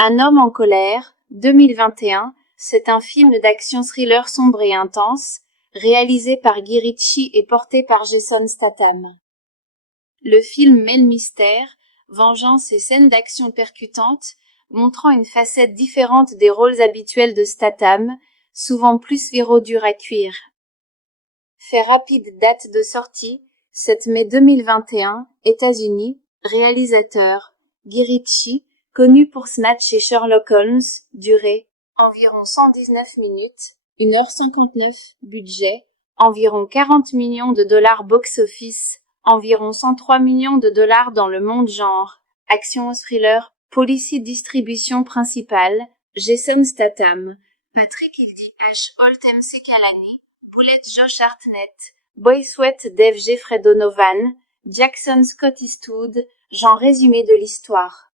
Un homme en colère, 2021, c'est un film d'action-thriller sombre et intense, réalisé par Guy Ritchie et porté par Jason Statham. Le film mêle mystère, vengeance et scènes d'action percutantes, montrant une facette différente des rôles habituels de Statham, souvent plus viraux durs à cuire. Fait rapide, date de sortie, 7 mai 2021, États-Unis, réalisateur, Guy Ritchie, connu pour Snatch et Sherlock Holmes, durée, environ 119 minutes, 1h59, budget, environ 40 millions de dollars box-office, environ 103 millions de dollars dans le monde genre, action thriller, policier distribution principale, Jason Statham, Patrick Hildy H. Holt MC Kalani, Bullet Josh Hartnett, Boy Sweat Dave Jeffrey Donovan, Jackson Scott Eastwood, genre résumé de l'histoire.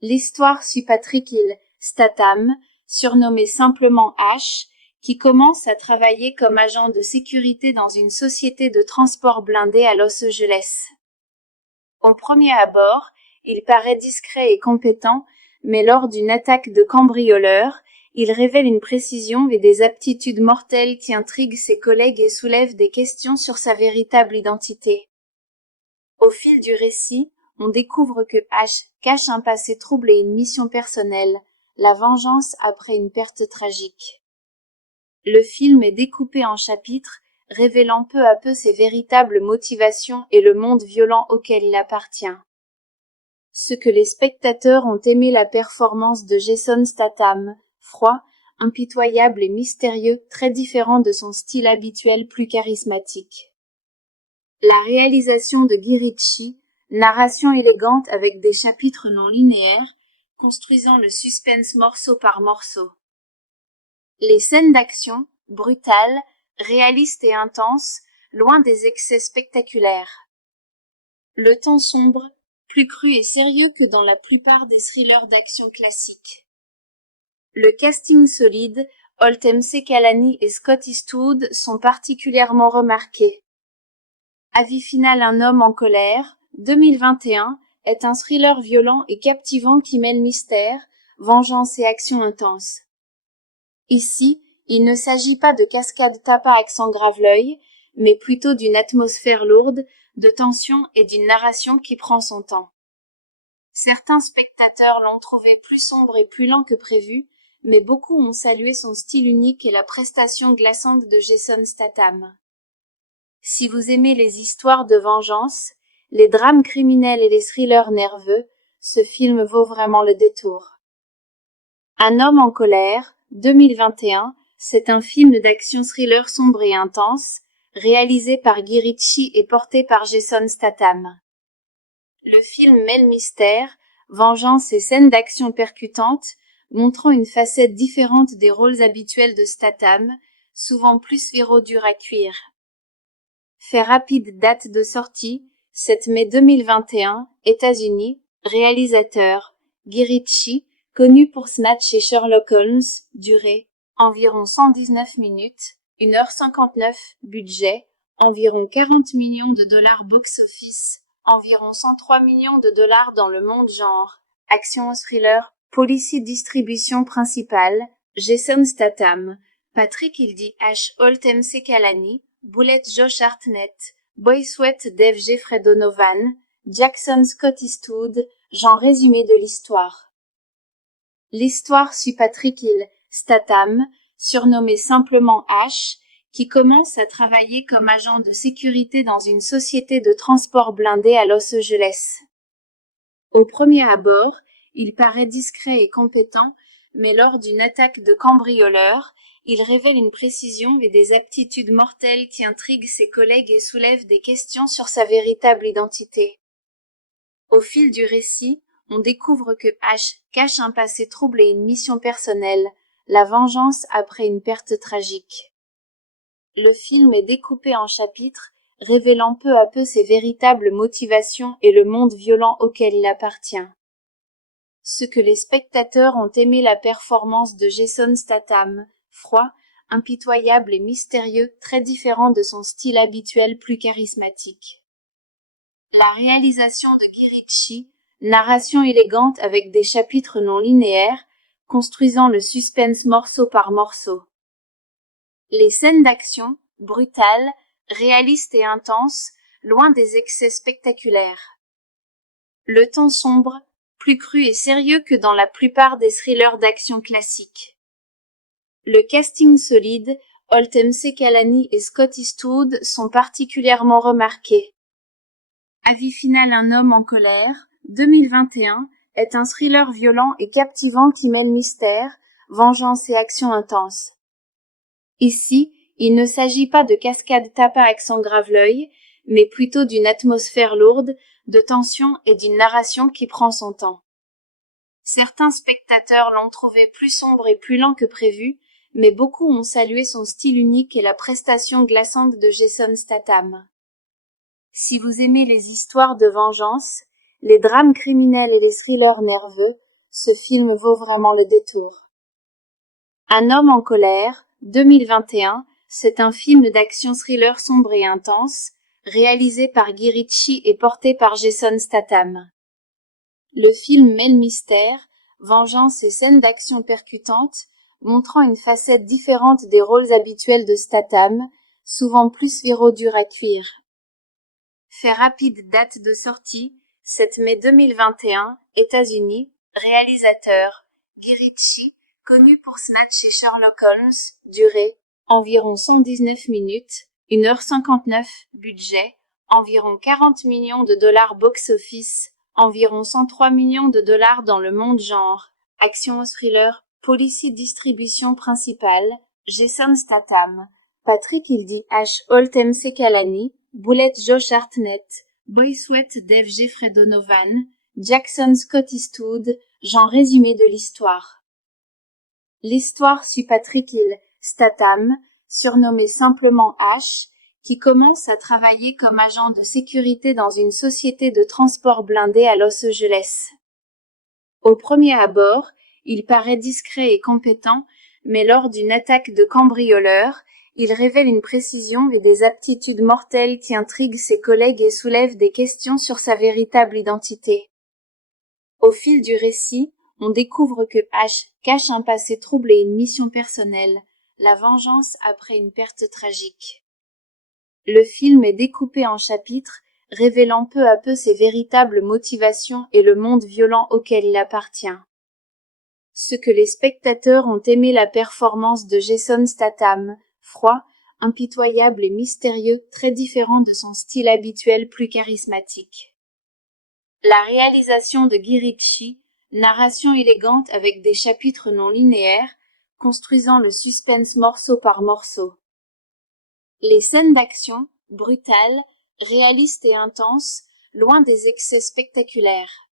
L'histoire suit Patrick Hill Statham, surnommé simplement H, qui commence à travailler comme agent de sécurité dans une société de transport blindé à Los Angeles. Au premier abord, il paraît discret et compétent, mais lors d'une attaque de cambrioleurs, il révèle une précision et des aptitudes mortelles qui intriguent ses collègues et soulèvent des questions sur sa véritable identité. Au fil du récit, on découvre que H cache un passé troublé et une mission personnelle, la vengeance après une perte tragique. Le film est découpé en chapitres, révélant peu à peu ses véritables motivations et le monde violent auquel il appartient. Ce que les spectateurs ont aimé la performance de Jason Statham, froid, impitoyable et mystérieux, très différent de son style habituel plus charismatique. La réalisation de Guy Ritchie, narration élégante avec des chapitres non linéaires, construisant le suspense morceau par morceau. Les scènes d'action, brutales, réalistes et intenses, loin des excès spectaculaires. Le ton sombre, plus cru et sérieux que dans la plupart des thrillers d'action classiques. Le casting solide, Holt MC Kalani et Scott Eastwood sont particulièrement remarqués. Avis final. Un homme en colère, 2021, est un thriller violent et captivant qui mêle mystère, vengeance et action intense. Ici, il ne s'agit pas de cascades tapas accent grave l'œil, mais plutôt d'une atmosphère lourde, de tension et d'une narration qui prend son temps. Certains spectateurs l'ont trouvé plus sombre et plus lent que prévu, mais beaucoup ont salué son style unique et la prestation glaçante de Jason Statham. Si vous aimez les histoires de vengeance, les drames criminels et les thrillers nerveux, ce film vaut vraiment le détour. Un homme en colère, 2021, c'est un film d'action-thriller sombre et intense, réalisé par Guy Ritchie et porté par Jason Statham. Le film mêle mystère, vengeance et scènes d'action percutantes, montrant une facette différente des rôles habituels de Statham, souvent plus viraux durs à cuire. Fait rapide, date de sortie, 7 mai 2021, États-Unis, réalisateur, Guy Ritchie, connu pour Snatch et Sherlock Holmes, durée, environ 119 minutes, 1h59, budget, environ 40 millions de dollars box-office, environ 103 millions de dollars dans le monde genre, action thriller, policier distribution principale, Jason Statham, Patrick Hildy H. Holt MC Kalani, Bullet Josh Hartnett, Boy Sweat Dave Jeffrey Donovan, Jackson Scott Eastwood, genre résumé de l'histoire. L'histoire suit Patrick Hill Statham, surnommé simplement H, qui commence à travailler comme agent de sécurité dans une société de transport blindé à Los Angeles. Au premier abord, il paraît discret et compétent, mais lors d'une attaque de cambrioleurs, il révèle une précision et des aptitudes mortelles qui intriguent ses collègues et soulèvent des questions sur sa véritable identité. Au fil du récit, on découvre que H cache un passé troublé et une mission personnelle, la vengeance après une perte tragique. Le film est découpé en chapitres, révélant peu à peu ses véritables motivations et le monde violent auquel il appartient. Ce que les spectateurs ont aimé la performance de Jason Statham, froid, impitoyable et mystérieux, très différent de son style habituel plus charismatique. La réalisation de Guy Ritchie, narration élégante avec des chapitres non linéaires, construisant le suspense morceau par morceau. Les scènes d'action, brutales, réalistes et intenses, loin des excès spectaculaires. Le ton sombre, plus cru et sérieux que dans la plupart des thrillers d'action classiques. Le casting solide, Oltem Sekalani et Scott Eastwood sont particulièrement remarqués. Avis final: Un homme en colère, 2021, est un thriller violent et captivant qui mêle mystère, vengeance et action intense. Ici, il ne s'agit pas de cascades tapas accent grave l'œil, mais plutôt d'une atmosphère lourde, de tension et d'une narration qui prend son temps. Certains spectateurs l'ont trouvé plus sombre et plus lent que prévu, mais beaucoup ont salué son style unique et la prestation glaçante de Jason Statham. Si vous aimez les histoires de vengeance, les drames criminels et les thrillers nerveux, ce film vaut vraiment le détour. Un homme en colère, 2021, c'est un film d'action-thriller sombre et intense, réalisé par Guy Ritchie et porté par Jason Statham. Le film mêle mystère, vengeance et scènes d'action percutantes, montrant une facette différente des rôles habituels de Statham, souvent plus viraux durs à cuire. Fait rapide: date de sortie, 7 mai 2021, États-Unis. Réalisateur, Guy Ritchie, connu pour Snatch et Sherlock Holmes. Durée, environ 119 minutes, 1h59. Budget, environ 40 millions de dollars. Box-office, environ 103 millions de dollars dans le monde. Genre, action thriller. Policy. Distribution principale, Jason Statham, Patrick Hildy H. Oltem Sekalani, Boulette Josh Hartnett, Boy Sweat Dave Jeffrey Donovan, Jackson Scott Eastwood. Genre résumé de l'histoire. L'histoire suit Patrick Hill Statham, surnommé simplement H, qui commence à travailler comme agent de sécurité dans une société de transport blindé à Los Angeles. Au premier abord, il paraît discret et compétent, mais lors d'une attaque de cambrioleurs, il révèle une précision et des aptitudes mortelles qui intriguent ses collègues et soulèvent des questions sur sa véritable identité. Au fil du récit, on découvre que H cache un passé troublé et une mission personnelle, la vengeance après une perte tragique. Le film est découpé en chapitres, révélant peu à peu ses véritables motivations et le monde violent auquel il appartient. Ce que les spectateurs ont aimé: la performance de Jason Statham, froid, impitoyable et mystérieux, très différent de son style habituel plus charismatique. La réalisation de Guy Ritchie, narration élégante avec des chapitres non linéaires, construisant le suspense morceau par morceau. Les scènes d'action, brutales, réalistes et intenses, loin des excès spectaculaires.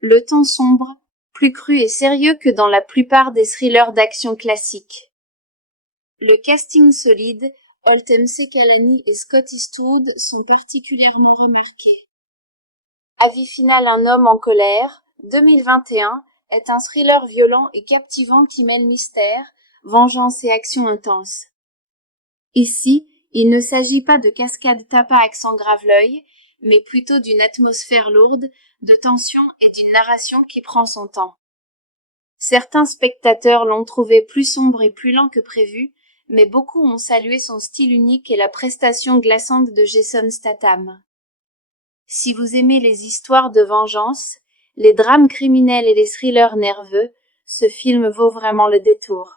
Le ton sombre, plus cru et sérieux que dans la plupart des thrillers d'action classiques. Le casting solide, Oltem Sekalani et Scott Eastwood sont particulièrement remarqués. Avis final: Un homme en colère, 2021, est un thriller violent et captivant qui mêle mystère, vengeance et action intense. Ici, il ne s'agit pas de cascades tapas accent grave l'œil, mais plutôt d'une atmosphère lourde, de tension et d'une narration qui prend son temps. Certains spectateurs l'ont trouvé plus sombre et plus lent que prévu, mais beaucoup ont salué son style unique et la prestation glaçante de Jason Statham. Si vous aimez les histoires de vengeance, les drames criminels et les thrillers nerveux, ce film vaut vraiment le détour.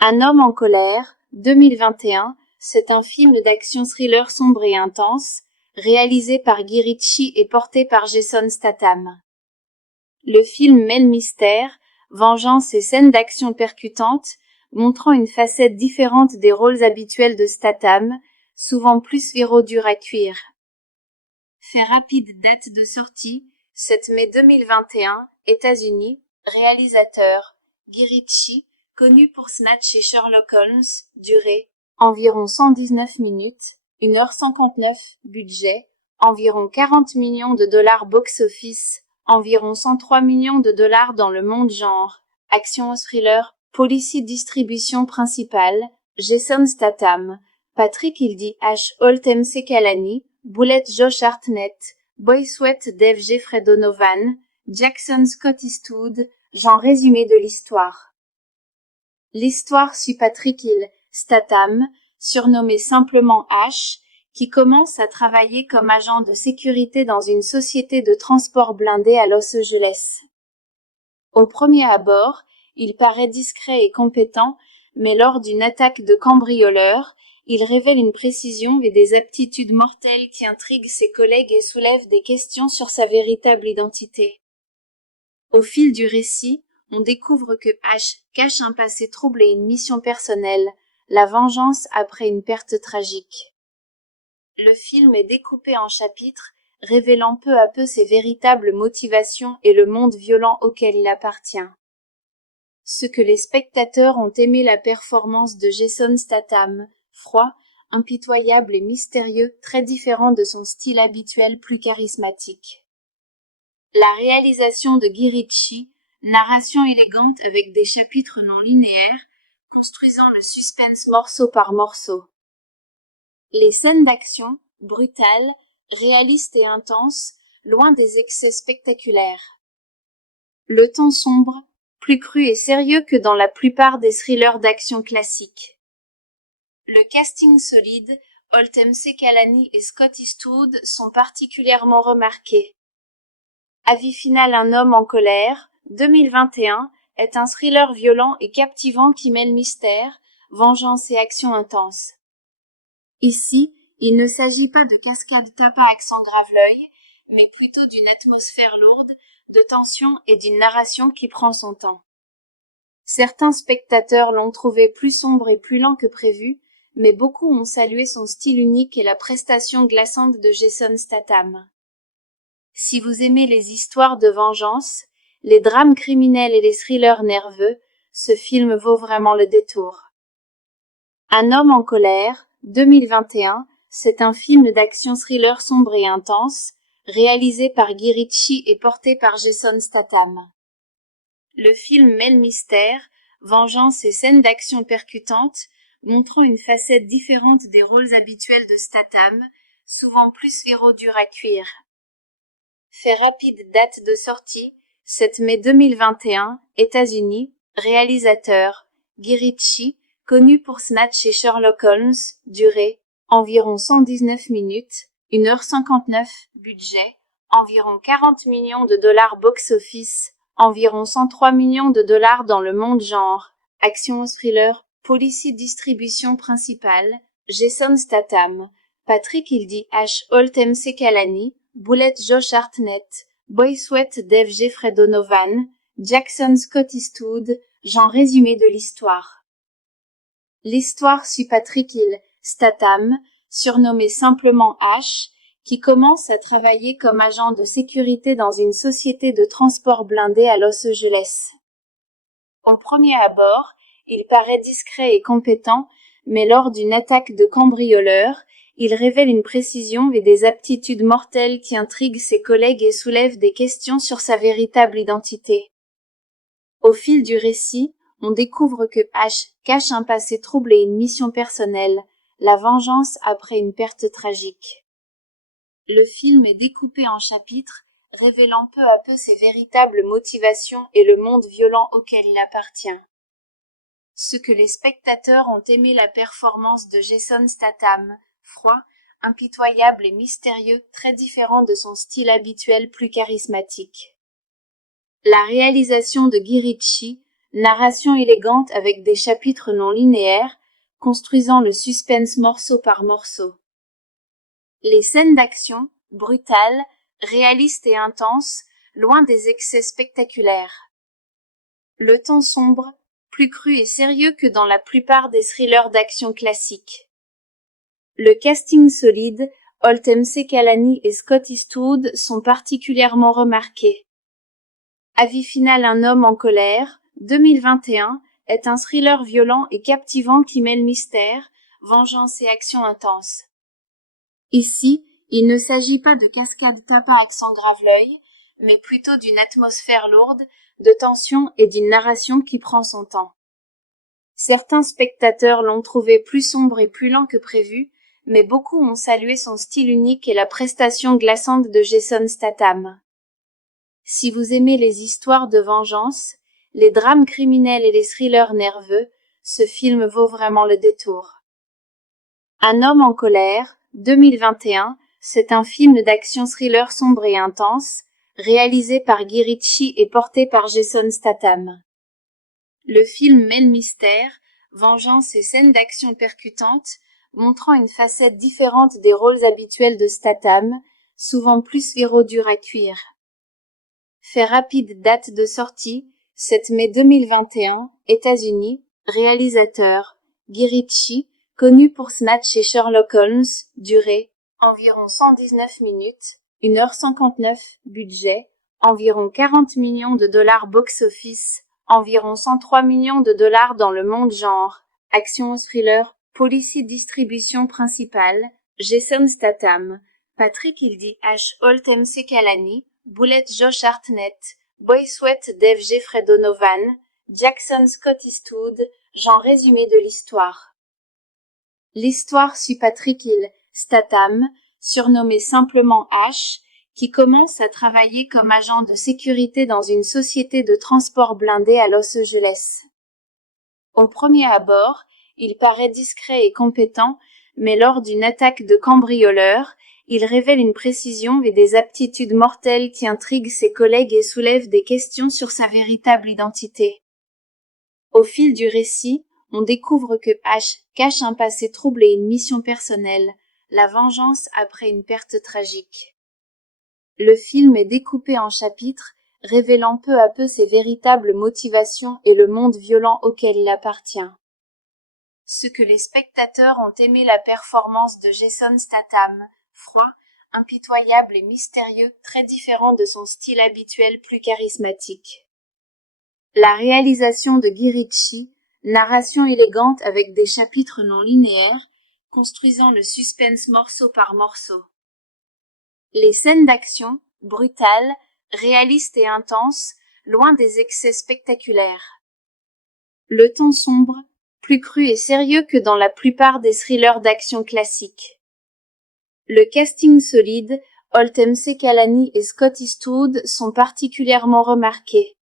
Un homme en colère, 2021, c'est un film d'action-thriller sombre et intense, réalisé par Guy Ritchie et porté par Jason Statham. Le film mêle mystère, vengeance et scènes d'action percutantes, montrant une facette différente des rôles habituels de Statham, souvent plus viraux durs à cuire. Fait rapide: date de sortie, 7 mai 2021, États-Unis. Réalisateur, Guy Ritchie, connu pour Snatch et Sherlock Holmes. Durée, environ 119 minutes, 1h59. Budget, environ 40 millions de dollars. Box-office, environ 103 millions de dollars dans le monde. Genre, action thriller. Policy. Distribution principale, Jason Statham, Patrick Hildy H. Oltem Sekalani, Boulette Josh Hartnett, Boy Sweat Dave Jeffrey Donovan, Jackson Scott Eastwood, genre résumé de l'histoire. L'histoire suit Patrick Hill Statham, surnommé simplement H, qui commence à travailler comme agent de sécurité dans une société de transport blindé à Los Angeles. Au premier abord, il paraît discret et compétent, mais lors d'une attaque de cambrioleurs, il révèle une précision et des aptitudes mortelles qui intriguent ses collègues et soulèvent des questions sur sa véritable identité. Au fil du récit, on découvre que H cache un passé trouble et une mission personnelle, la vengeance après une perte tragique. Le film est découpé en chapitres, révélant peu à peu ses véritables motivations et le monde violent auquel il appartient. Ce que les spectateurs ont aimé la performance de Jason Statham, froid, impitoyable et mystérieux, très différent de son style habituel plus charismatique. La réalisation de Guy Ritchie, narration élégante avec des chapitres non linéaires, construisant le suspense morceau par morceau. Les scènes d'action, brutales, réalistes et intenses, loin des excès spectaculaires. Le ton sombre, plus cru et sérieux que dans la plupart des thrillers d'action classiques. Le casting solide, Holtem Sekalani et Scott Eastwood sont particulièrement remarqués. Avis final: Un homme en colère, 2021, est un thriller violent et captivant qui mêle mystère, vengeance et action intense. Ici, il ne s'agit pas de cascades tapas à accent grave-l'œil, mais plutôt d'une atmosphère lourde, de tension et d'une narration qui prend son temps. Certains spectateurs l'ont trouvé plus sombre et plus lent que prévu, mais beaucoup ont salué son style unique et la prestation glaçante de Jason Statham. Si vous aimez les histoires de vengeance, les drames criminels et les thrillers nerveux, ce film vaut vraiment le détour. Un homme en colère, 2021, c'est un film d'action-thriller sombre et intense, réalisé par Guy Ritchie et porté par Jason Statham. Le film mêle mystère, vengeance et scènes d'action percutantes, montrant une facette différente des rôles habituels de Statham, souvent plus viraux durs à cuire. Fait rapide: date de sortie, 7 mai 2021, États-Unis, réalisateur, Guy Ritchie, connu pour Snatch et Sherlock Holmes, durée, environ 119 minutes, 1h59, budget, environ 40 millions de dollars box-office, environ 103 millions de dollars dans le monde genre, action thriller, policy distribution principale, Jason Statham, Patrick Hildy H. Holtem Sekalani, Bullet Josh Hartnett, Boy Sweat Dave Jeffrey Donovan, Jackson Scott Eastwood, genre résumé de l'histoire. L'histoire suit Patrick Hill Statham, surnommé simplement H, qui commence à travailler comme agent de sécurité dans une société de transport blindé à Los Angeles. Au premier abord, il paraît discret et compétent, mais lors d'une attaque de cambrioleurs, il révèle une précision et des aptitudes mortelles qui intriguent ses collègues et soulèvent des questions sur sa véritable identité. Au fil du récit, on découvre que H cache un passé trouble et une mission personnelle, la vengeance après une perte tragique. Le film est découpé en chapitres, révélant peu à peu ses véritables motivations et le monde violent auquel il appartient. Ce que les spectateurs ont aimé la performance de Jason Statham, froid, impitoyable et mystérieux, très différent de son style habituel plus charismatique. La réalisation de Guy Ritchie, narration élégante avec des chapitres non linéaires, construisant le suspense morceau par morceau. Les scènes d'action, brutales, réalistes et intenses, loin des excès spectaculaires. Le ton sombre, plus cru et sérieux que dans la plupart des thrillers d'action classiques. Le casting solide, Holtem Sekalani et Scott Eastwood sont particulièrement remarqués. Avis final: Un homme en colère, 2021, est un thriller violent et captivant qui mêle mystère, vengeance et action intense. Ici, il ne s'agit pas de cascades tapas à accent grave-l'œil, mais plutôt d'une atmosphère lourde, de tension et d'une narration qui prend son temps. Certains spectateurs l'ont trouvé plus sombre et plus lent que prévu, mais beaucoup ont salué son style unique et la prestation glaçante de Jason Statham. Si vous aimez les histoires de vengeance, les drames criminels et les thrillers nerveux, ce film vaut vraiment le détour. Un homme en colère, 2021, c'est un film d'action thriller sombre et intense, réalisé par Guy Ritchie et porté par Jason Statham. Le film mêle mystère, vengeance et scènes d'action percutantes, montrant une facette différente des rôles habituels de Statham, souvent plus dur à cuire. Fait rapide, date de sortie, 7 mai 2021, États-Unis, réalisateur, Guy Ritchie, connu pour Snatch et Sherlock Holmes, durée, environ 119 minutes, 1h59, budget, environ 40 millions de dollars box-office, environ 103 millions de dollars dans le monde genre, action thriller, policy distribution principale, Jason Statham, Patrick Hildy H. Holt MC Kalani, Bullet Josh Hartnett, Boy Sweat Dave Jeffrey Donovan, Jackson Scott Eastwood, genre résumé de l'histoire. L'histoire suit Patrick Hill Statham, surnommé simplement H, qui commence à travailler comme agent de sécurité dans une société de transport blindé à Los Angeles. Au premier abord, il paraît discret et compétent, mais lors d'une attaque de cambrioleurs, il révèle une précision et des aptitudes mortelles qui intriguent ses collègues et soulèvent des questions sur sa véritable identité. Au fil du récit, on découvre que H cache un passé troublé et une mission personnelle, la vengeance après une perte tragique. Le film est découpé en chapitres, révélant peu à peu ses véritables motivations et le monde violent auquel il appartient. Ce que les spectateurs ont aimé la performance de Jason Statham, froid, impitoyable et mystérieux, très différent de son style habituel plus charismatique. La réalisation de Guy Ritchie, narration élégante avec des chapitres non linéaires, construisant le suspense morceau par morceau. Les scènes d'action, brutales, réalistes et intenses, loin des excès spectaculaires. Le ton sombre, plus cru et sérieux que dans la plupart des thrillers d'action classiques. Le casting solide, Holt MC Kalani et Scott Eastwood sont particulièrement remarqués.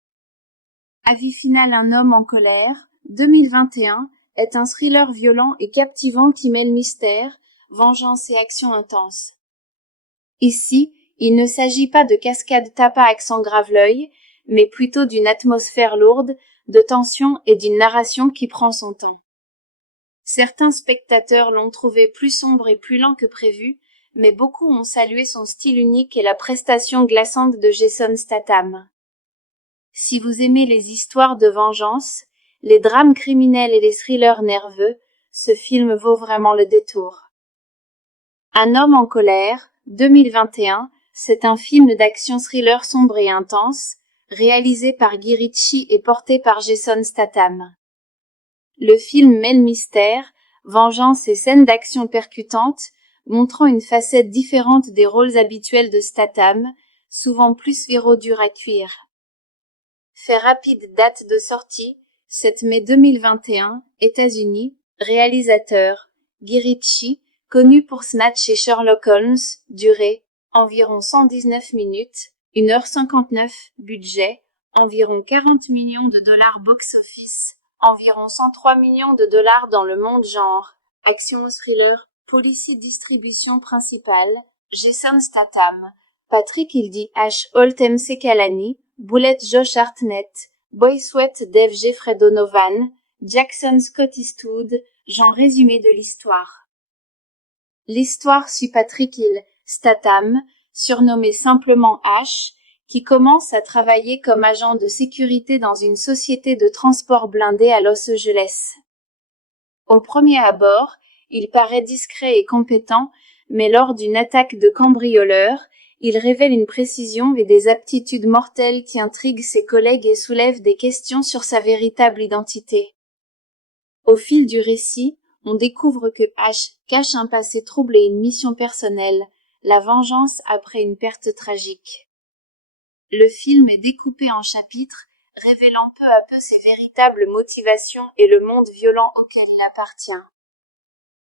Avis final. Un homme en colère, 2021, est un thriller violent et captivant qui mêle mystère, vengeance et action intense. Ici, il ne s'agit pas de cascades tapas accent grave l'œil, mais plutôt d'une atmosphère lourde, de tension et d'une narration qui prend son temps. Certains spectateurs l'ont trouvé plus sombre et plus lent que prévu, mais beaucoup ont salué son style unique et la prestation glaçante de Jason Statham. Si vous aimez les histoires de vengeance, les drames criminels et les thrillers nerveux, ce film vaut vraiment le détour. Un homme en colère, 2021, c'est un film d'action thriller sombre et intense, réalisé par Guy Ritchie et porté par Jason Statham. Le film mêle mystère, vengeance et scènes d'action percutantes, montrant une facette différente des rôles habituels de Statham, souvent plus dur à cuire. Fait rapide, date de sortie, 7 mai 2021, États-Unis, réalisateur, Guy Ritchie, connu pour Snatch et Sherlock Holmes, durée, environ 119 minutes, 1h59, budget, environ 40 millions de dollars box-office, environ 103 millions de dollars dans le monde genre, action thriller, policy distribution principale, Jason Statham, Patrick Hildy H. Holt MC Kalani, Bullet Josh Hartnett, Boy Sweat Dave Jeffrey Donovan, Jackson Scott Eastwood, genre résumé de l'histoire. L'histoire suit Patrick Hill Statham, surnommé simplement H, qui commence à travailler comme agent de sécurité dans une société de transport blindé à Los Angeles. Au premier abord, il paraît discret et compétent, mais lors d'une attaque de cambrioleurs, il révèle une précision et des aptitudes mortelles qui intriguent ses collègues et soulèvent des questions sur sa véritable identité. Au fil du récit, on découvre que H cache un passé troublé et une mission personnelle, la vengeance après une perte tragique. Le film est découpé en chapitres, révélant peu à peu ses véritables motivations et le monde violent auquel il appartient.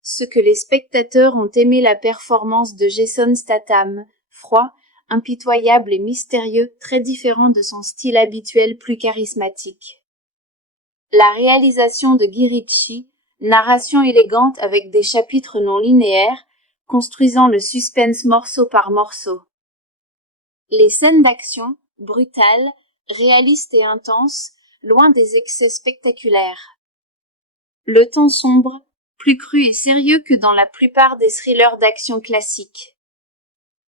Ce que les spectateurs ont aimé la performance de Jason Statham, froid, impitoyable et mystérieux, très différent de son style habituel plus charismatique. La réalisation de Guy Ritchie, narration élégante avec des chapitres non linéaires, construisant le suspense morceau par morceau. Les scènes d'action, brutales, réalistes et intenses, loin des excès spectaculaires. Le ton sombre, plus cru et sérieux que dans la plupart des thrillers d'action classiques.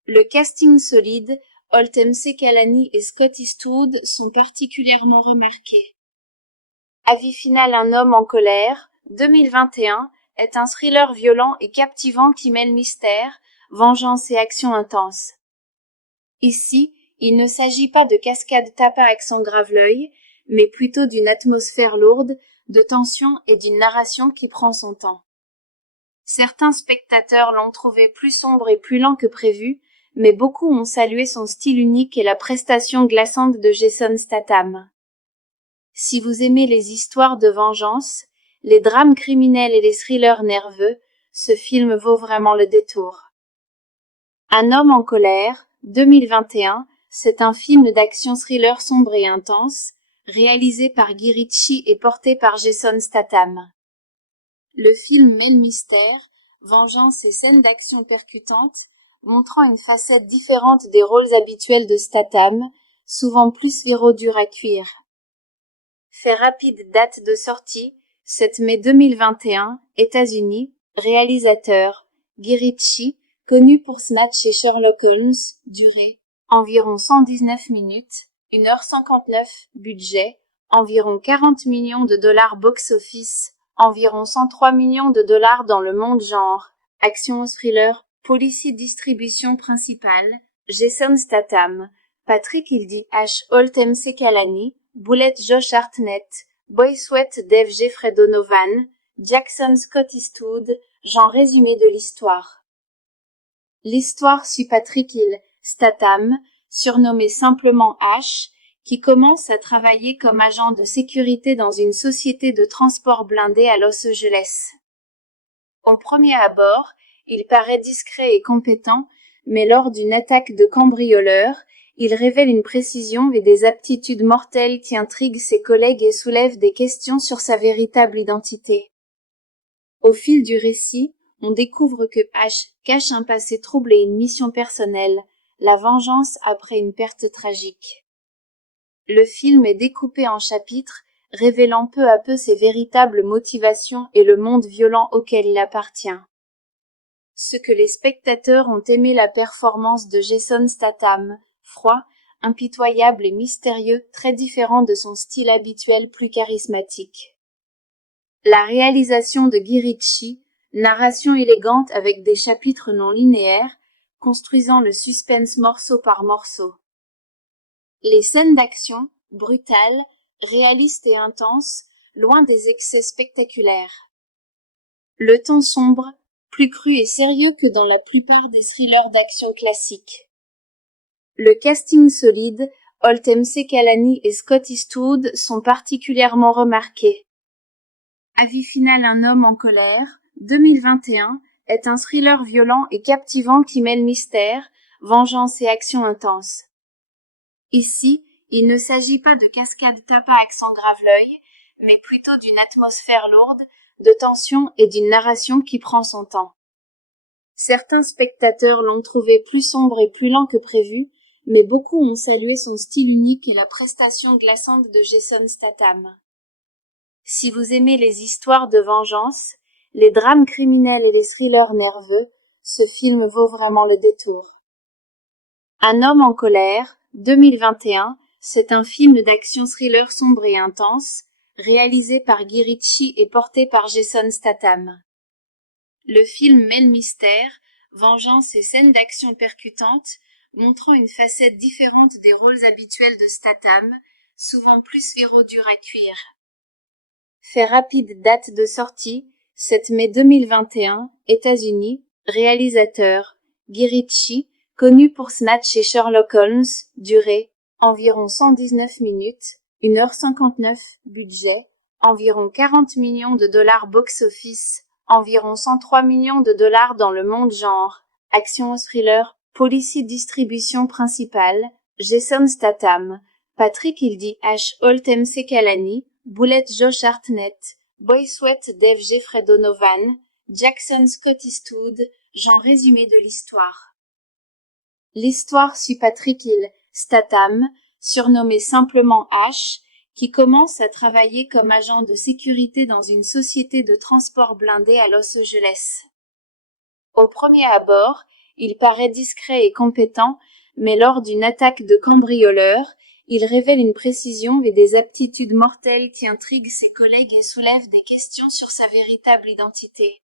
Le casting solide, Holt Mcallany et Scott Eastwood sont particulièrement remarqués. Avis final: Un homme en colère, 2021, est un thriller violent et captivant qui mêle mystère, vengeance et action intense. Ici, il ne s'agit pas de cascades tapas à accent grave-l'œil, mais plutôt d'une atmosphère lourde, de tension et d'une narration qui prend son temps. Certains spectateurs l'ont trouvé plus sombre et plus lent que prévu, mais beaucoup ont salué son style unique et la prestation glaçante de Jason Statham. Si vous aimez les histoires de vengeance, les drames criminels et les thrillers nerveux, ce film vaut vraiment le détour. Un homme en colère, 2021, c'est un film d'action-thriller sombre et intense, réalisé par Guy Ritchie et porté par Jason Statham. Le film mêle mystère, vengeance et scènes d'action percutantes, montrant une facette différente des rôles habituels de Statham, souvent plus viraux durs à cuire. Fait rapide: date de sortie, 7 mai 2021, États-Unis, réalisateur, Guy Ritchie, connu pour Snatch et Sherlock Holmes, durée, environ 119 minutes, 1h59, budget, environ 40 millions de dollars box-office, environ 103 millions de dollars dans le monde genre, action thriller, policier. Distribution principale, Jason Statham, Patrick Hildy H. Holt Mcallany, Bullet Josh Hartnett, Boy Sweat Dave Jeffrey Donovan, Jackson Scott Eastwood. Genre résumé de l'histoire. L'histoire suit Patrick Hill Statham, surnommé simplement H, qui commence à travailler comme agent de sécurité dans une société de transport blindé à Los Angeles. Au premier abord, il paraît discret et compétent, mais lors d'une attaque de cambrioleurs, il révèle une précision et des aptitudes mortelles qui intriguent ses collègues et soulèvent des questions sur sa véritable identité. Au fil du récit, on découvre que H cache un passé troublé et une mission personnelle, la vengeance après une perte tragique. Le film est découpé en chapitres, révélant peu à peu ses véritables motivations et le monde violent auquel il appartient. Ce que les spectateurs ont aimé la performance de Jason Statham, froid, impitoyable et mystérieux, très différent de son style habituel plus charismatique. La réalisation de Guy Ritchie, narration élégante avec des chapitres non linéaires, construisant le suspense morceau par morceau. Les scènes d'action, brutales, réalistes et intenses, loin des excès spectaculaires. Le ton sombre, plus cru et sérieux que dans la plupart des thrillers d'action classiques. Le casting solide, Holt Mcallany et Scott Eastwood sont particulièrement remarqués. Avis final: Un homme en colère, 2021, est un thriller violent et captivant qui mêle mystère, vengeance et action intense. Ici, il ne s'agit pas de cascades tapas à accent grave-l'œil, mais plutôt d'une atmosphère lourde, de tension et d'une narration qui prend son temps. Certains spectateurs l'ont trouvé plus sombre et plus lent que prévu, mais beaucoup ont salué son style unique et la prestation glaçante de Jason Statham. Si vous aimez les histoires de vengeance, les drames criminels et les thrillers nerveux, ce film vaut vraiment le détour. Un homme en colère, 2021, c'est un film d'action-thriller sombre et intense, réalisé par Guy Ritchie et porté par Jason Statham. Le film mêle mystère, vengeance et scènes d'action percutantes, montrant une facette différente des rôles habituels de Statham, souvent plus viraux durs à cuire. Fait rapide: date de sortie, 7 mai 2021, États-Unis, réalisateur, Guy Ritchie, connu pour Snatch et Sherlock Holmes, durée, environ 119 minutes, 1h59, budget, environ 40 millions de dollars box-office, environ 103 millions de dollars dans le monde genre, action thriller, policy distribution principale, Jason Statham, Patrick Hildy H. Holt MC Kalani, Bullet Josh Hartnett, Boy Sweat Dave Jeffrey Donovan, Jackson Scott Eastwood, genre résumé de l'histoire. L'histoire suit Patrick Hill Statham, surnommé simplement H, qui commence à travailler comme agent de sécurité dans une société de transport blindé à Los Angeles. Au premier abord, il paraît discret et compétent, mais lors d'une attaque de cambrioleurs, il révèle une précision et des aptitudes mortelles qui intriguent ses collègues et soulèvent des questions sur sa véritable identité.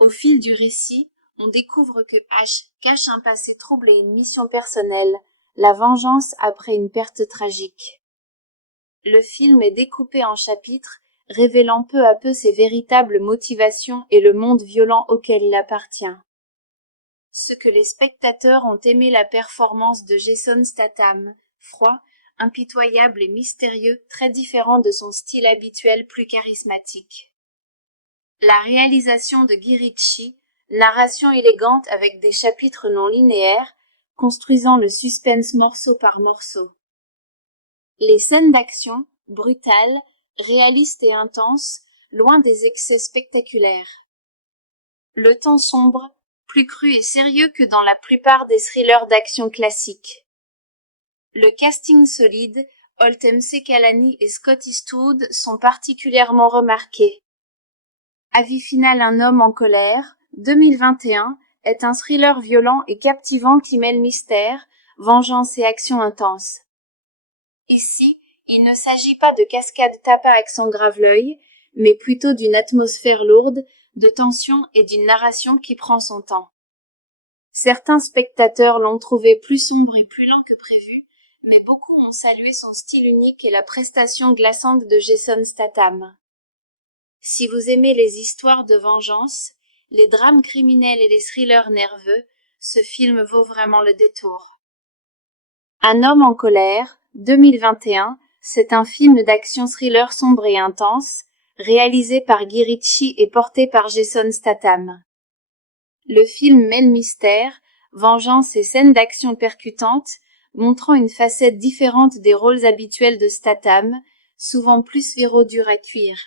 Au fil du récit, on découvre que H cache un passé trouble et une mission personnelle, la vengeance après une perte tragique. Le film est découpé en chapitres, révélant peu à peu ses véritables motivations et le monde violent auquel il appartient. Ce que les spectateurs ont aimé la performance de Jason Statham, froid, impitoyable et mystérieux, très différent de son style habituel plus charismatique. La réalisation de Guy Ritchie, narration élégante avec des chapitres non linéaires, construisant le suspense morceau par morceau. Les scènes d'action, brutales, réalistes et intenses, loin des excès spectaculaires. Le ton sombre, plus cru et sérieux que dans la plupart des thrillers d'action classiques. Le casting solide, Holt MC Kalani et Scott Eastwood sont particulièrement remarqués. Avis final Un homme en colère, 2021, est un thriller violent et captivant qui mêle mystère, vengeance et action intense. Ici, il ne s'agit pas de cascade tapas accent grave-l'œil, mais plutôt d'une atmosphère lourde, de tension et d'une narration qui prend son temps. Certains spectateurs l'ont trouvé plus sombre et plus lent que prévu, mais beaucoup ont salué son style unique et la prestation glaçante de Jason Statham. Si vous aimez les histoires de vengeance, les drames criminels et les thrillers nerveux, ce film vaut vraiment le détour. Un homme en colère, 2021, c'est un film d'action thriller sombre et intense, réalisé par Guy Ritchie et porté par Jason Statham. Le film mêle mystère, vengeance et scènes d'action percutantes, montrant une facette différente des rôles habituels de Statham, souvent plus dur à cuire.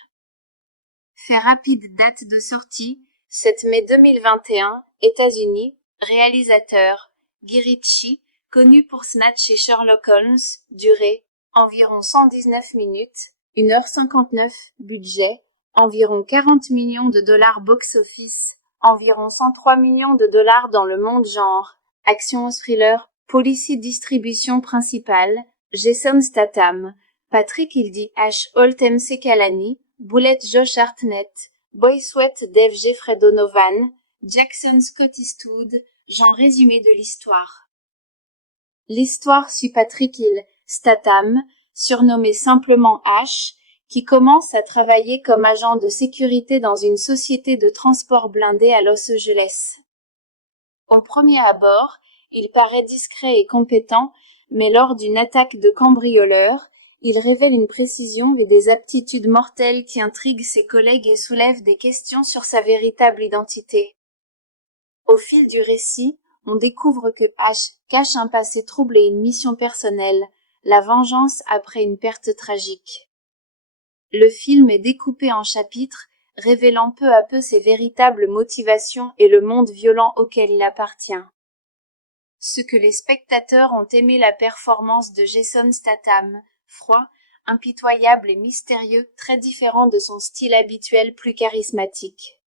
Fait rapide date de sortie, 7 mai 2021, États-Unis, réalisateur, Guy Ritchie, connu pour Snatch et Sherlock Holmes, durée, environ 119 minutes, 1h59, budget, environ 40 millions de dollars box-office, environ 103 millions de dollars dans le monde genre, action thriller, policy distribution principale, Jason Statham, Patrick Hildy H. Holt MC Kalani, Bullet Josh Hartnett, Boy Sweat Dave Jeffrey Donovan, Jackson Scott Eastwood, genre résumé de l'histoire. L'histoire suit Patrick Hill Statham, surnommé simplement H, qui commence à travailler comme agent de sécurité dans une société de transport blindé à Los Angeles. Au premier abord, il paraît discret et compétent, mais lors d'une attaque de cambrioleurs, il révèle une précision et des aptitudes mortelles qui intriguent ses collègues et soulèvent des questions sur sa véritable identité. Au fil du récit, on découvre que H cache un passé trouble et une mission personnelle, la vengeance après une perte tragique. Le film est découpé en chapitres, révélant peu à peu ses véritables motivations et le monde violent auquel il appartient. Ce que les spectateurs ont aimé la performance de Jason Statham, froid, impitoyable et mystérieux, très différent de son style habituel plus charismatique.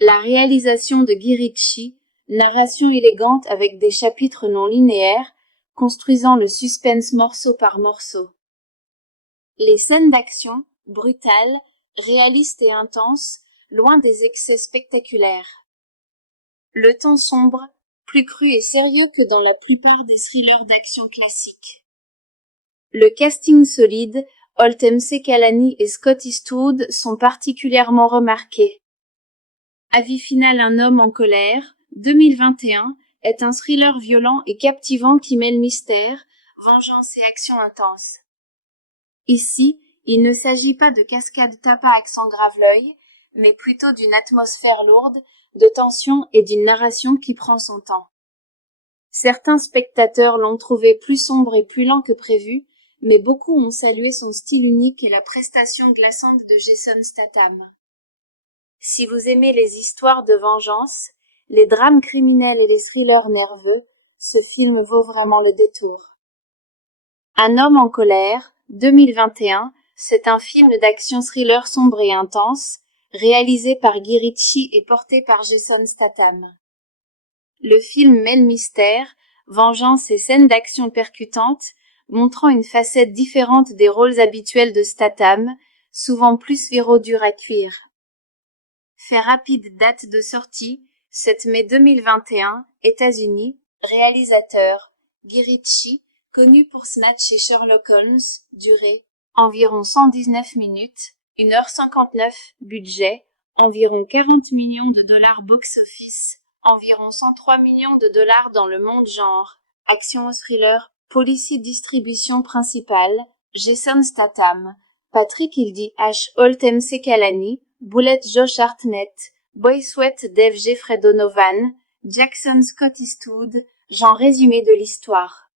La réalisation de Guy Ritchie, narration élégante avec des chapitres non linéaires, construisant le suspense morceau par morceau. Les scènes d'action, brutales, réalistes et intenses, loin des excès spectaculaires. Le ton sombre, plus cru et sérieux que dans la plupart des thrillers d'action classiques. Le casting solide, Holt MC Kalani et Scott Eastwood sont particulièrement remarqués. Avis final Un homme en colère, 2021, est un thriller violent et captivant qui mêle mystère, vengeance et action intense. Ici, il ne s'agit pas de cascade tapas accent grave-l'œil, mais plutôt d'une atmosphère lourde, de tension et d'une narration qui prend son temps. Certains spectateurs l'ont trouvé plus sombre et plus lent que prévu, mais beaucoup ont salué son style unique et la prestation glaçante de Jason Statham. Si vous aimez les histoires de vengeance, les drames criminels et les thrillers nerveux, ce film vaut vraiment le détour. Un homme en colère, 2021, c'est un film d'action-thriller sombre et intense, réalisé par Guy Ritchie et porté par Jason Statham. Le film mêle mystère, vengeance et scènes d'action percutantes, montrant une facette différente des rôles habituels de Statham, souvent plus viraux durs à cuire. Fait rapide, date de sortie, 7 mai 2021, États-Unis, réalisateur, Guy Ritchie, connu pour Snatch et Sherlock Holmes, durée, environ 119 minutes, 1h59, budget, environ 40 millions de dollars box-office, environ 103 millions de dollars dans le monde genre, action thriller, policy distribution principale, Jason Statham, Patrick Hildy H. Holt MC Kalani, Bullet Josh Hartnett, Boy Sweat Dave Jeffrey Donovan, Jackson Scott Eastwood, genre résumé de l'histoire.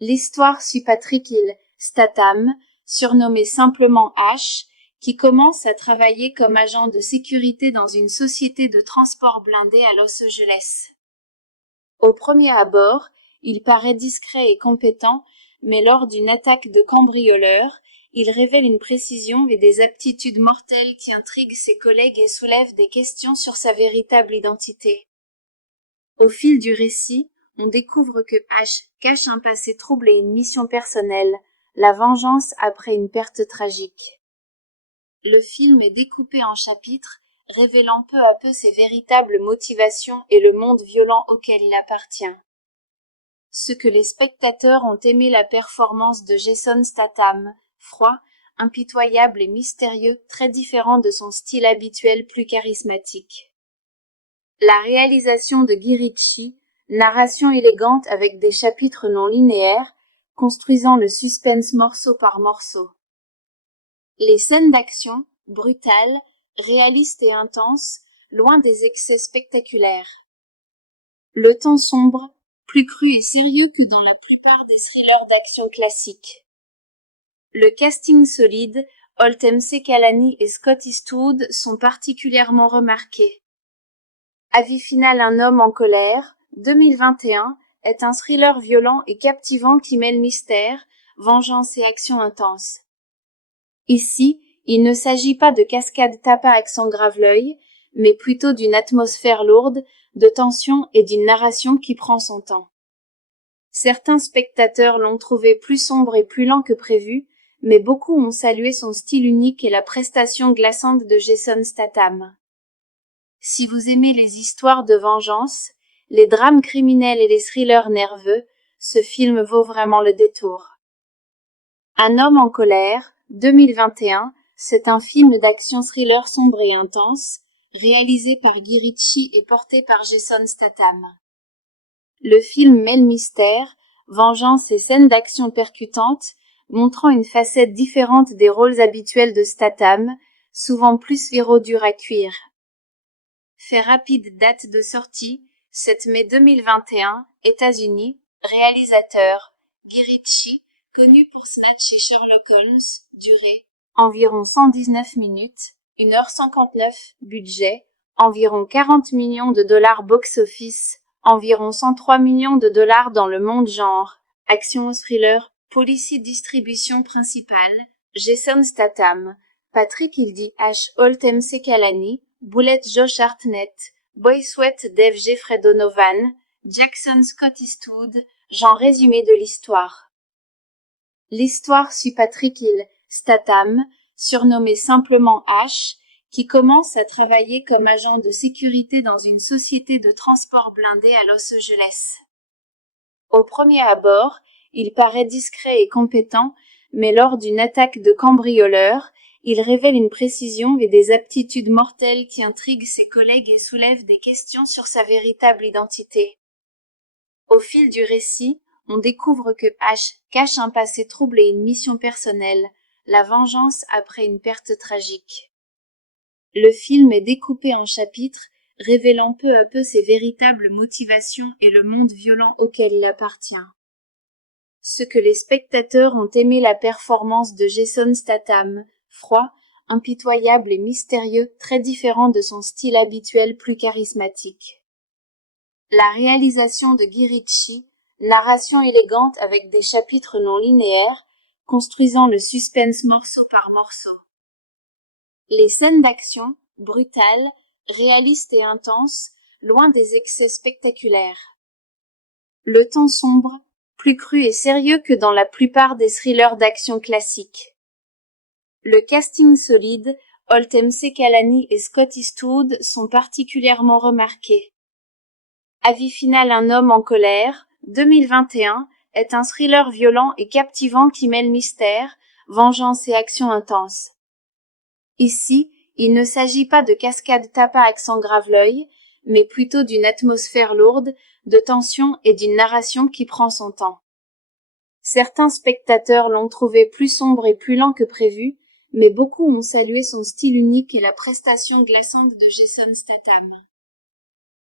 L'histoire suit Patrick Hill Statham, surnommé simplement H, qui commence à travailler comme agent de sécurité dans une société de transport blindé à Los Angeles. Au premier abord, il paraît discret et compétent, mais lors d'une attaque de cambrioleurs, il révèle une précision et des aptitudes mortelles qui intriguent ses collègues et soulèvent des questions sur sa véritable identité. Au fil du récit, on découvre que H cache un passé troublé et une mission personnelle, la vengeance après une perte tragique. Le film est découpé en chapitres, révélant peu à peu ses véritables motivations et le monde violent auquel il appartient. Ce que les spectateurs ont aimé la performance de Jason Statham, froid, impitoyable et mystérieux, très différent de son style habituel plus charismatique. La réalisation de Guy Ritchie, narration élégante avec des chapitres non linéaires, construisant le suspense morceau par morceau. Les scènes d'action, brutales, réalistes et intenses, loin des excès spectaculaires. Le ton sombre, plus cru et sérieux que dans la plupart des thrillers d'action classiques. Le casting solide, Holt MC Kalani et Scott Eastwood sont particulièrement remarqués. Avis final. Un homme en colère, 2021, est un thriller violent et captivant qui mêle mystère, vengeance et action intense. Ici, il ne s'agit pas de cascades tapas accent grave l'œil, mais plutôt d'une atmosphère lourde, de tension et d'une narration qui prend son temps. Certains spectateurs l'ont trouvé plus sombre et plus lent que prévu, mais beaucoup ont salué son style unique et la prestation glaçante de Jason Statham. Si vous aimez les histoires de vengeance, les drames criminels et les thrillers nerveux, ce film vaut vraiment le détour. Un homme en colère, 2021, c'est un film d'action-thriller sombre et intense, réalisé par Guy Ritchie et porté par Jason Statham. Le film mêle mystère, vengeance et scènes d'action percutantes, montrant une facette différente des rôles habituels de Statham, souvent plus viraux durs à cuire. Fait rapide. Date de sortie, 7 mai 2021, États-Unis, réalisateur, Guy Ritchie, connu pour Snatch et Sherlock Holmes, durée, environ 119 minutes, 1h59, budget, environ 40 millions de dollars box-office, environ 103 millions de dollars dans le monde genre, action thriller, policy distribution principale, Jason Statham, Patrick Hildy H. Holt MC Kalani, Bullet Josh Hartnett, Boy Sweat Dave Jeffrey Donovan, Jackson Scott Eastwood, genre résumé de l'histoire. L'histoire suit Patrick Hill Statham, surnommé simplement H, qui commence à travailler comme agent de sécurité dans une société de transport blindé à Los Angeles. Au premier abord, il paraît discret et compétent, mais lors d'une attaque de cambrioleurs, il révèle une précision et des aptitudes mortelles qui intriguent ses collègues et soulèvent des questions sur sa véritable identité. Au fil du récit, on découvre que H cache un passé troublé et une mission personnelle, la vengeance après une perte tragique. Le film est découpé en chapitres, révélant peu à peu ses véritables motivations et le monde violent auquel il appartient. Ce que les spectateurs ont aimé la performance de Jason Statham, froid, impitoyable et mystérieux, très différent de son style habituel plus charismatique. La réalisation de Guy Ritchie, narration élégante avec des chapitres non linéaires, construisant le suspense morceau par morceau. Les scènes d'action, brutales, réalistes et intenses, loin des excès spectaculaires. Le ton sombre, plus cru et sérieux que dans la plupart des thrillers d'action classiques. Le casting solide, Holt Mcallany et Scott Eastwood sont particulièrement remarqués. Avis final: Un homme en colère, 2021, est un thriller violent et captivant qui mêle mystère, vengeance et action intense. Ici, il ne s'agit pas de cascades tapac sans grave l'œil, mais plutôt d'une atmosphère lourde, de tension et d'une narration qui prend son temps. Certains spectateurs l'ont trouvé plus sombre et plus lent que prévu, mais beaucoup ont salué son style unique et la prestation glaçante de Jason Statham.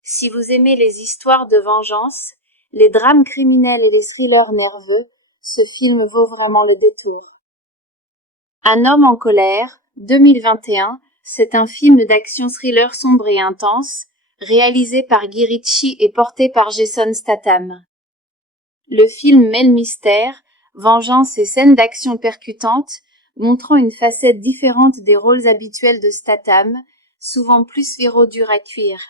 Si vous aimez les histoires de vengeance, les drames criminels et les thrillers nerveux, ce film vaut vraiment le détour. Un homme en colère, 2021, c'est un film d'action-thriller sombre et intense, réalisé par Guy Ritchie et porté par Jason Statham. Le film mêle mystère, vengeance et scènes d'action percutantes, montrant une facette différente des rôles habituels de Statham, souvent plus viraux durs à cuire.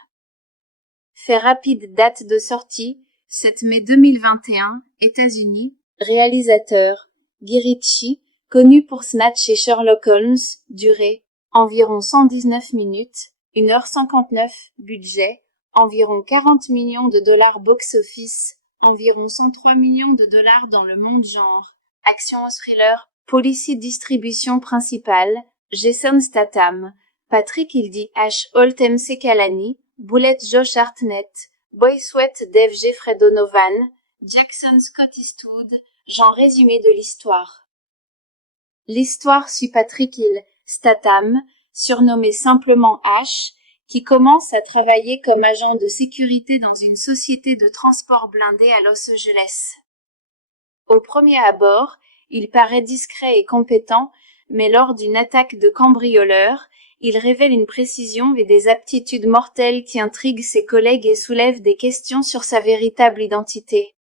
Fait rapide: date de sortie, 7 mai 2021, États-Unis. Réalisateur, Guy Ritchie, connu pour Snatch et Sherlock Holmes. Durée, environ 119 minutes, 1h59. Budget, environ 40 millions de dollars. Box-office, environ 103 millions de dollars dans le monde. Genre, action ou thriller. Policy. Distribution principale, Jason Statham, Patrick Hildy H. Holt Mcallany, Bullet Josh Hartnett, Boy Sweat Dave Jeffrey Donovan, Jackson Scott Eastwood. Genre résumé de l'histoire. L'histoire suit Patrick Hill Statham, surnommé simplement H, qui commence à travailler comme agent de sécurité dans une société de transport blindé à Los Angeles. Au premier abord, il paraît discret et compétent, mais lors d'une attaque de cambrioleurs, il révèle une précision et des aptitudes mortelles qui intriguent ses collègues et soulèvent des questions sur sa véritable identité.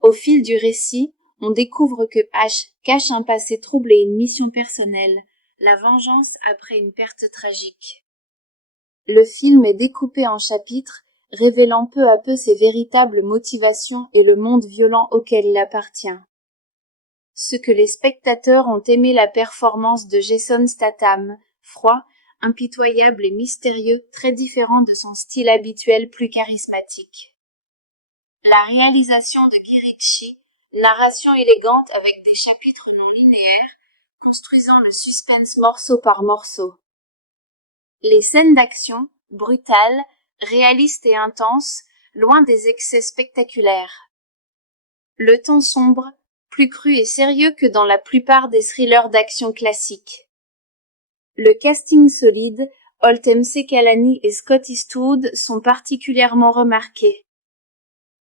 Au fil du récit, on découvre que H cache un passé troublé et une mission personnelle, la vengeance après une perte tragique. Le film est découpé en chapitres, révélant peu à peu ses véritables motivations et le monde violent auquel il appartient. Ce que les spectateurs ont aimé la performance de Jason Statham, froid, impitoyable et mystérieux, très différent de son style habituel plus charismatique. La réalisation de Guy Ritchie, narration élégante avec des chapitres non linéaires, construisant le suspense morceau par morceau. Les scènes d'action, brutales, réalistes et intenses, loin des excès spectaculaires. Le ton sombre, plus cru et sérieux que dans la plupart des thrillers d'action classiques. Le casting solide, Holt Mcallany et Scott Eastwood sont particulièrement remarqués.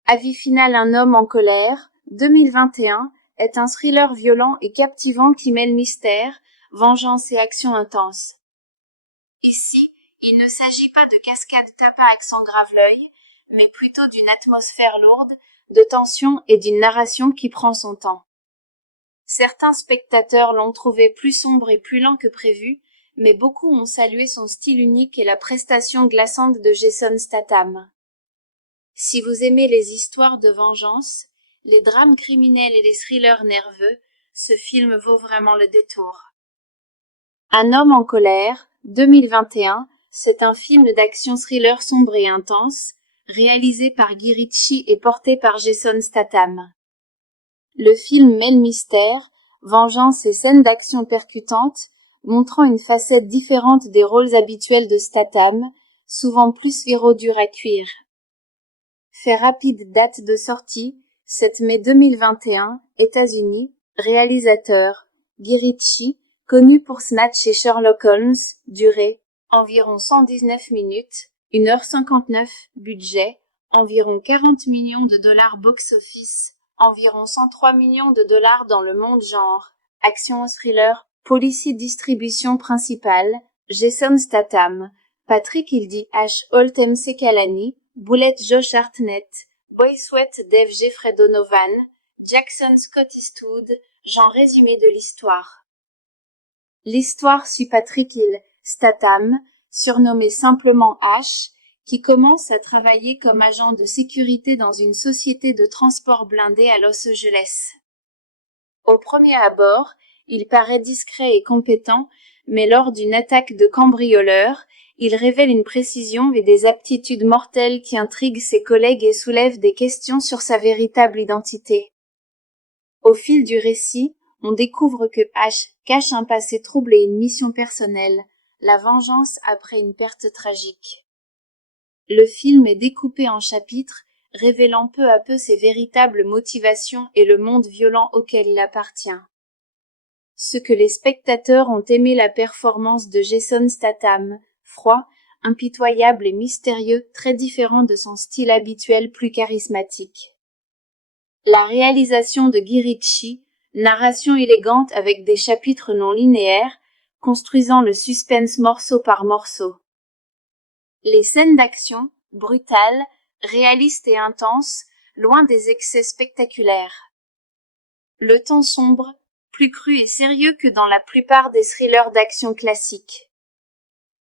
Avis final: Un homme en colère, 2021, est un thriller violent et captivant qui mêle mystère, vengeance et action intense. Ici, il ne s'agit pas de cascades tapac sans grave l'œil, mais plutôt d'une atmosphère lourde, de tension et d'une narration qui prend son temps. Certains spectateurs l'ont trouvé plus sombre et plus lent que prévu, mais beaucoup ont salué son style unique et la prestation glaçante de Jason Statham. Si vous aimez les histoires de vengeance, les drames criminels et les thrillers nerveux, ce film vaut vraiment le détour. Un homme en colère, 2021, c'est un film d'action-thriller sombre et intense, réalisé par Guy Ritchie et porté par Jason Statham. Le film mêle mystère, vengeance et scènes d'action percutantes, montrant une facette différente des rôles habituels de Statham, souvent plus viraux durs à cuire. Fait rapide: date de sortie, 7 mai 2021, États-Unis. Réalisateur, Guy Ritchie, connu pour Snatch et Sherlock Holmes. Durée, environ 119 minutes, 1h59, budget, environ 40 millions de dollars box-office, environ 103 millions de dollars dans le monde genre, action thriller, policier distribution principale, Jason Statham, Patrick Hildy H. Holt MC Kalani, Boulette Josh Hartnett, Boy Sweat Dave Jeffrey Donovan, Jackson Scott Eastwood, genre résumé de l'histoire. L'histoire suit Patrick Hill Statham, surnommé simplement H, qui commence à travailler comme agent de sécurité dans une société de transport blindé à Los Angeles. Au premier abord, il paraît discret et compétent, mais lors d'une attaque de cambrioleurs, il révèle une précision et des aptitudes mortelles qui intriguent ses collègues et soulèvent des questions sur sa véritable identité. Au fil du récit, on découvre que H cache un passé trouble et une mission personnelle, la vengeance après une perte tragique. Le film est découpé en chapitres, révélant peu à peu ses véritables motivations et le monde violent auquel il appartient. Ce que les spectateurs ont aimé la performance de Jason Statham, froid, impitoyable et mystérieux, très différent de son style habituel plus charismatique. La réalisation de Guy Ritchie, narration élégante avec des chapitres non linéaires, construisant le suspense morceau par morceau. Les scènes d'action, brutales, réalistes et intenses, loin des excès spectaculaires. Le ton sombre, plus cru et sérieux que dans la plupart des thrillers d'action classiques.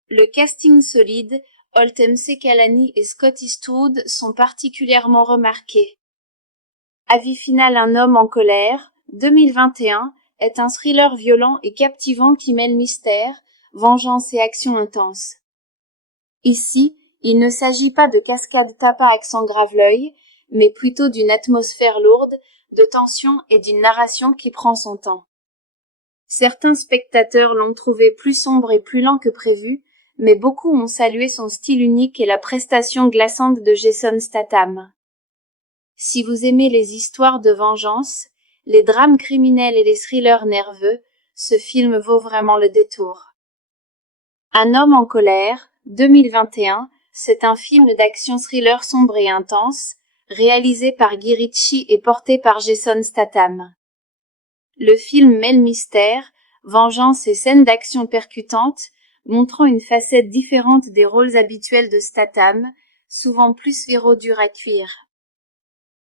Le casting solide, Holt MC Kalani et Scott Eastwood sont particulièrement remarqués. Avis final Un homme en colère, 2021, est un thriller violent et captivant qui mêle mystère, vengeance et action intense. Ici, il ne s'agit pas de cascades tapas accent grave-l'œil, mais plutôt d'une atmosphère lourde, de tension et d'une narration qui prend son temps. Certains spectateurs l'ont trouvé plus sombre et plus lent que prévu, mais beaucoup ont salué son style unique et la prestation glaçante de Jason Statham. Si vous aimez les histoires de vengeance, les drames criminels et les thrillers nerveux, ce film vaut vraiment le détour. Un homme en colère, 2021, c'est un film d'action thriller sombre et intense, réalisé par Guy Ritchie et porté par Jason Statham. Le film mêle mystère, vengeance et scènes d'action percutantes, montrant une facette différente des rôles habituels de Statham, souvent plus viraux durs à cuire.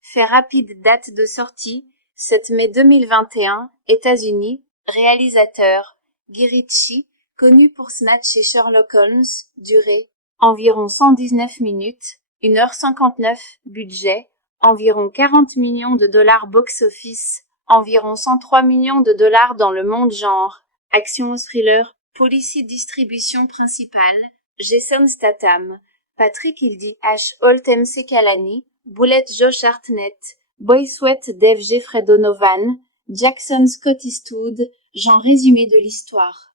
Fait rapide, date de sortie, 7 mai 2021, États-Unis, réalisateur, Guy Ritchie, connu pour Snatch et Sherlock Holmes, durée, environ 119 minutes, 1h59, budget, environ 40 millions de dollars box-office, environ 103 millions de dollars dans le monde genre, action thriller, policier distribution principale, Jason Statham, Patrick Hildy H. Holt MC Kalani, Boulette Josh Hartnett, Boy Sweat Dave Jeffrey Donovan, Jackson Scott Eastwood, genre résumé de l'histoire.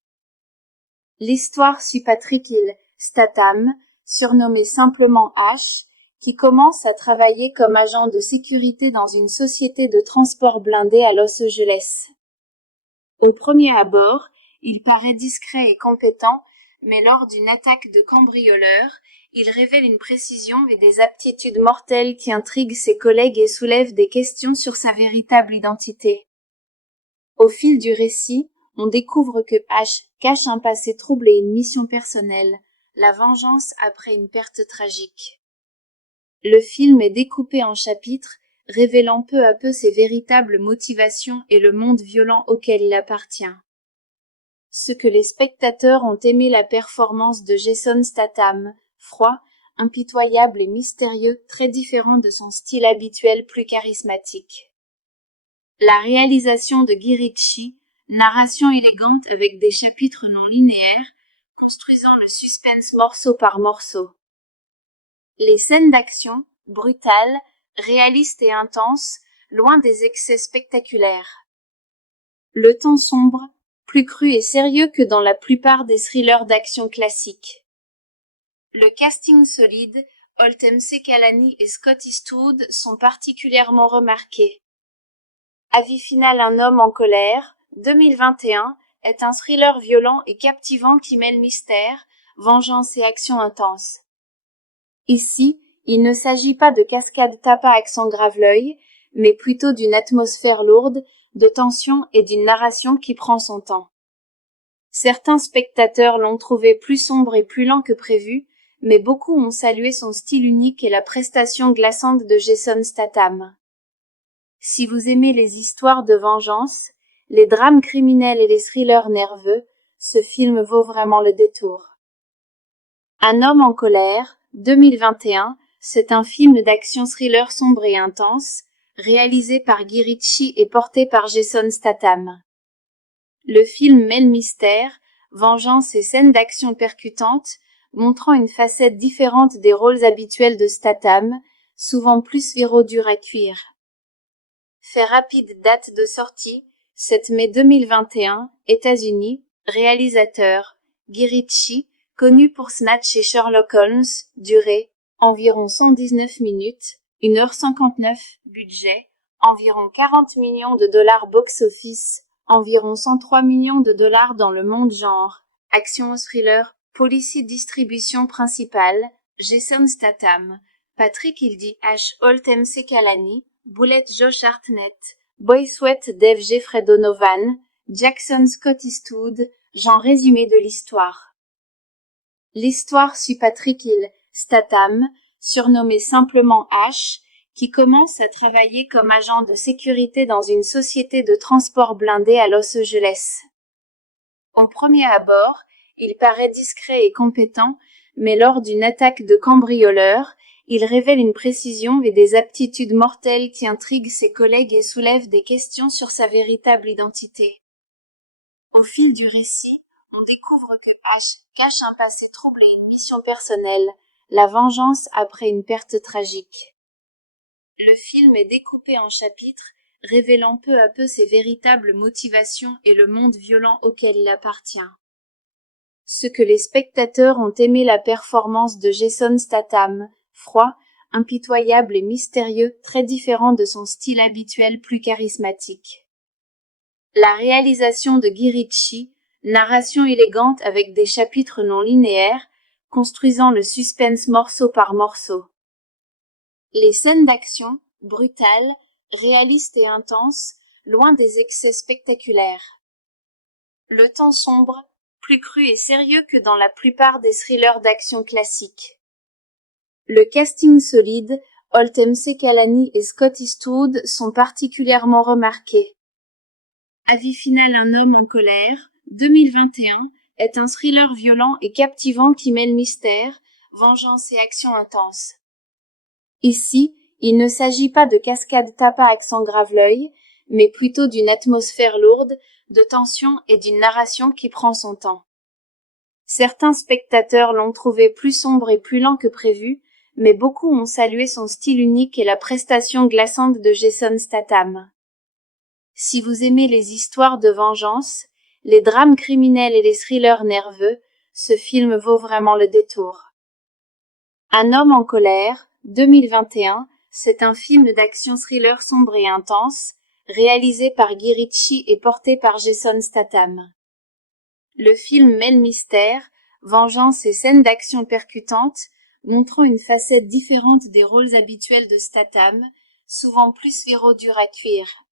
L'histoire suit Patrick Hill Statham, surnommé simplement H, qui commence à travailler comme agent de sécurité dans une société de transport blindé à Los Angeles. Au premier abord, il paraît discret et compétent, mais lors d'une attaque de cambrioleurs, il révèle une précision et des aptitudes mortelles qui intriguent ses collègues et soulèvent des questions sur sa véritable identité. Au fil du récit, on découvre que H cache un passé trouble et une mission personnelle, la vengeance après une perte tragique. Le film est découpé en chapitres, révélant peu à peu ses véritables motivations et le monde violent auquel il appartient. Ce que les spectateurs ont aimé la performance de Jason Statham, froid, impitoyable et mystérieux, très différent de son style habituel plus charismatique. La réalisation de Guy Ritchie, narration élégante avec des chapitres non linéaires, construisant le suspense morceau par morceau. Les scènes d'action, brutales, réalistes et intenses, loin des excès spectaculaires. Le ton sombre, plus cru et sérieux que dans la plupart des thrillers d'action classiques. Le casting solide, Holt MC Kalani et Scott Eastwood sont particulièrement remarqués. Avis final Un homme en colère, 2021, est un thriller violent et captivant qui mêle mystère, vengeance et action intense. Ici, il ne s'agit pas de cascades tapas à accent grave-l'œil, mais plutôt d'une atmosphère lourde, de tension et d'une narration qui prend son temps. Certains spectateurs l'ont trouvé plus sombre et plus lent que prévu, mais beaucoup ont salué son style unique et la prestation glaçante de Jason Statham. Si vous aimez les histoires de vengeance, les drames criminels et les thrillers nerveux, ce film vaut vraiment le détour. Un homme en colère, 2021, c'est un film d'action-thriller sombre et intense, réalisé par Guy Ritchie et porté par Jason Statham. Le film mêle mystère, vengeance et scènes d'action percutantes, montrant une facette différente des rôles habituels de Statham, souvent plus viraux durs à cuire. Fait rapide, date de sortie, 7 mai 2021, États-Unis, réalisateur, Guy Ritchie, connu pour Snatch et Sherlock Holmes, durée, environ 119 minutes, 1h59, budget, environ 40 millions de dollars box-office, environ 103 millions de dollars dans le monde genre, action thriller, policier distribution principale, Jason Statham, Patrick Hildy H. Holt MC Kalani, Bullet Josh Hartnett, Boy Sweat Dave Jeffrey Donovan, Jackson Scott Eastwood, genre résumé de l'histoire. L'histoire suit Patrick Statham, surnommé simplement H, qui commence à travailler comme agent de sécurité dans une société de transport blindé à Los Angeles. Au premier abord, il paraît discret et compétent, mais lors d'une attaque de cambrioleurs, il révèle une précision et des aptitudes mortelles qui intriguent ses collègues et soulèvent des questions sur sa véritable identité. Au fil du récit, on découvre que H cache un passé troublé et une mission personnelle, la vengeance après une perte tragique. Le film est découpé en chapitres, révélant peu à peu ses véritables motivations et le monde violent auquel il appartient. Ce que les spectateurs ont aimé la performance de Jason Statham, froid, impitoyable et mystérieux, très différent de son style habituel plus charismatique. La réalisation de Guy Ritchie, narration élégante avec des chapitres non linéaires, construisant le suspense morceau par morceau. Les scènes d'action, brutales, réalistes et intenses, loin des excès spectaculaires. Le ton sombre, plus cru et sérieux que dans la plupart des thrillers d'action classiques. Le casting solide, Holt MC Kalani et Scott Eastwood sont particulièrement remarqués. Avis final: Un homme en colère, 2021, est un thriller violent et captivant qui mêle mystère, vengeance et action intense. Ici, il ne s'agit pas de cascades tapas à accent grave-l'œil, mais plutôt d'une atmosphère lourde, de tension et d'une narration qui prend son temps. Certains spectateurs l'ont trouvé plus sombre et plus lent que prévu, mais beaucoup ont salué son style unique et la prestation glaçante de Jason Statham. Si vous aimez les histoires de vengeance, les drames criminels et les thrillers nerveux, ce film vaut vraiment le détour. Un homme en colère, 2021, c'est un film d'action-thriller sombre et intense, réalisé par Guy Ritchie et porté par Jason Statham. Le film mêle mystère, vengeance et scènes d'action percutantes, montrant une facette différente des rôles habituels de Statham, souvent plus viraux durs à cuire.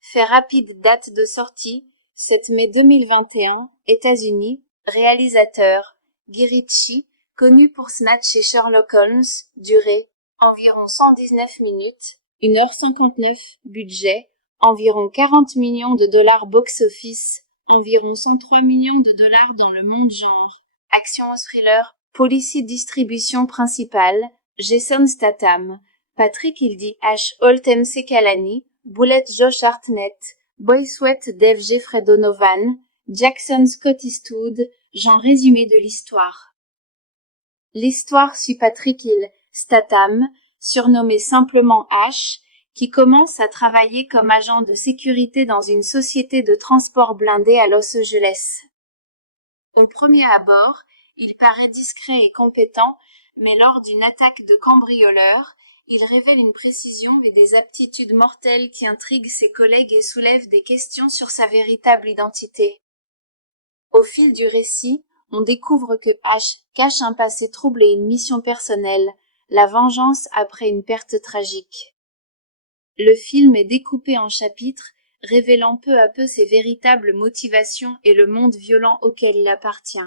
Fait rapide, date de sortie, 7 mai 2021, États-Unis, réalisateur, Guy Ritchie, connu pour Snatch et Sherlock Holmes, durée, environ 119 minutes, 1h59, budget, environ 40 millions de dollars box-office, environ 103 millions de dollars dans le monde genre, action thriller, policier distribution principale, Jason Statham, Patrick Hildy H. Holt MC Kalani, Bullet Josh Hartnett, Boy Sweat Dave Jeffrey Donovan, Jackson Scott Eastwood, genre résumé de l'histoire. L'histoire suit Patrick Statham, surnommé simplement H, qui commence à travailler comme agent de sécurité dans une société de transport blindé à Los Angeles. Au premier abord, il paraît discret et compétent, mais lors d'une attaque de cambrioleurs, il révèle une précision et des aptitudes mortelles qui intriguent ses collègues et soulèvent des questions sur sa véritable identité. Au fil du récit, on découvre que Ash cache un passé troublé et une mission personnelle, la vengeance après une perte tragique. Le film est découpé en chapitres, révélant peu à peu ses véritables motivations et le monde violent auquel il appartient.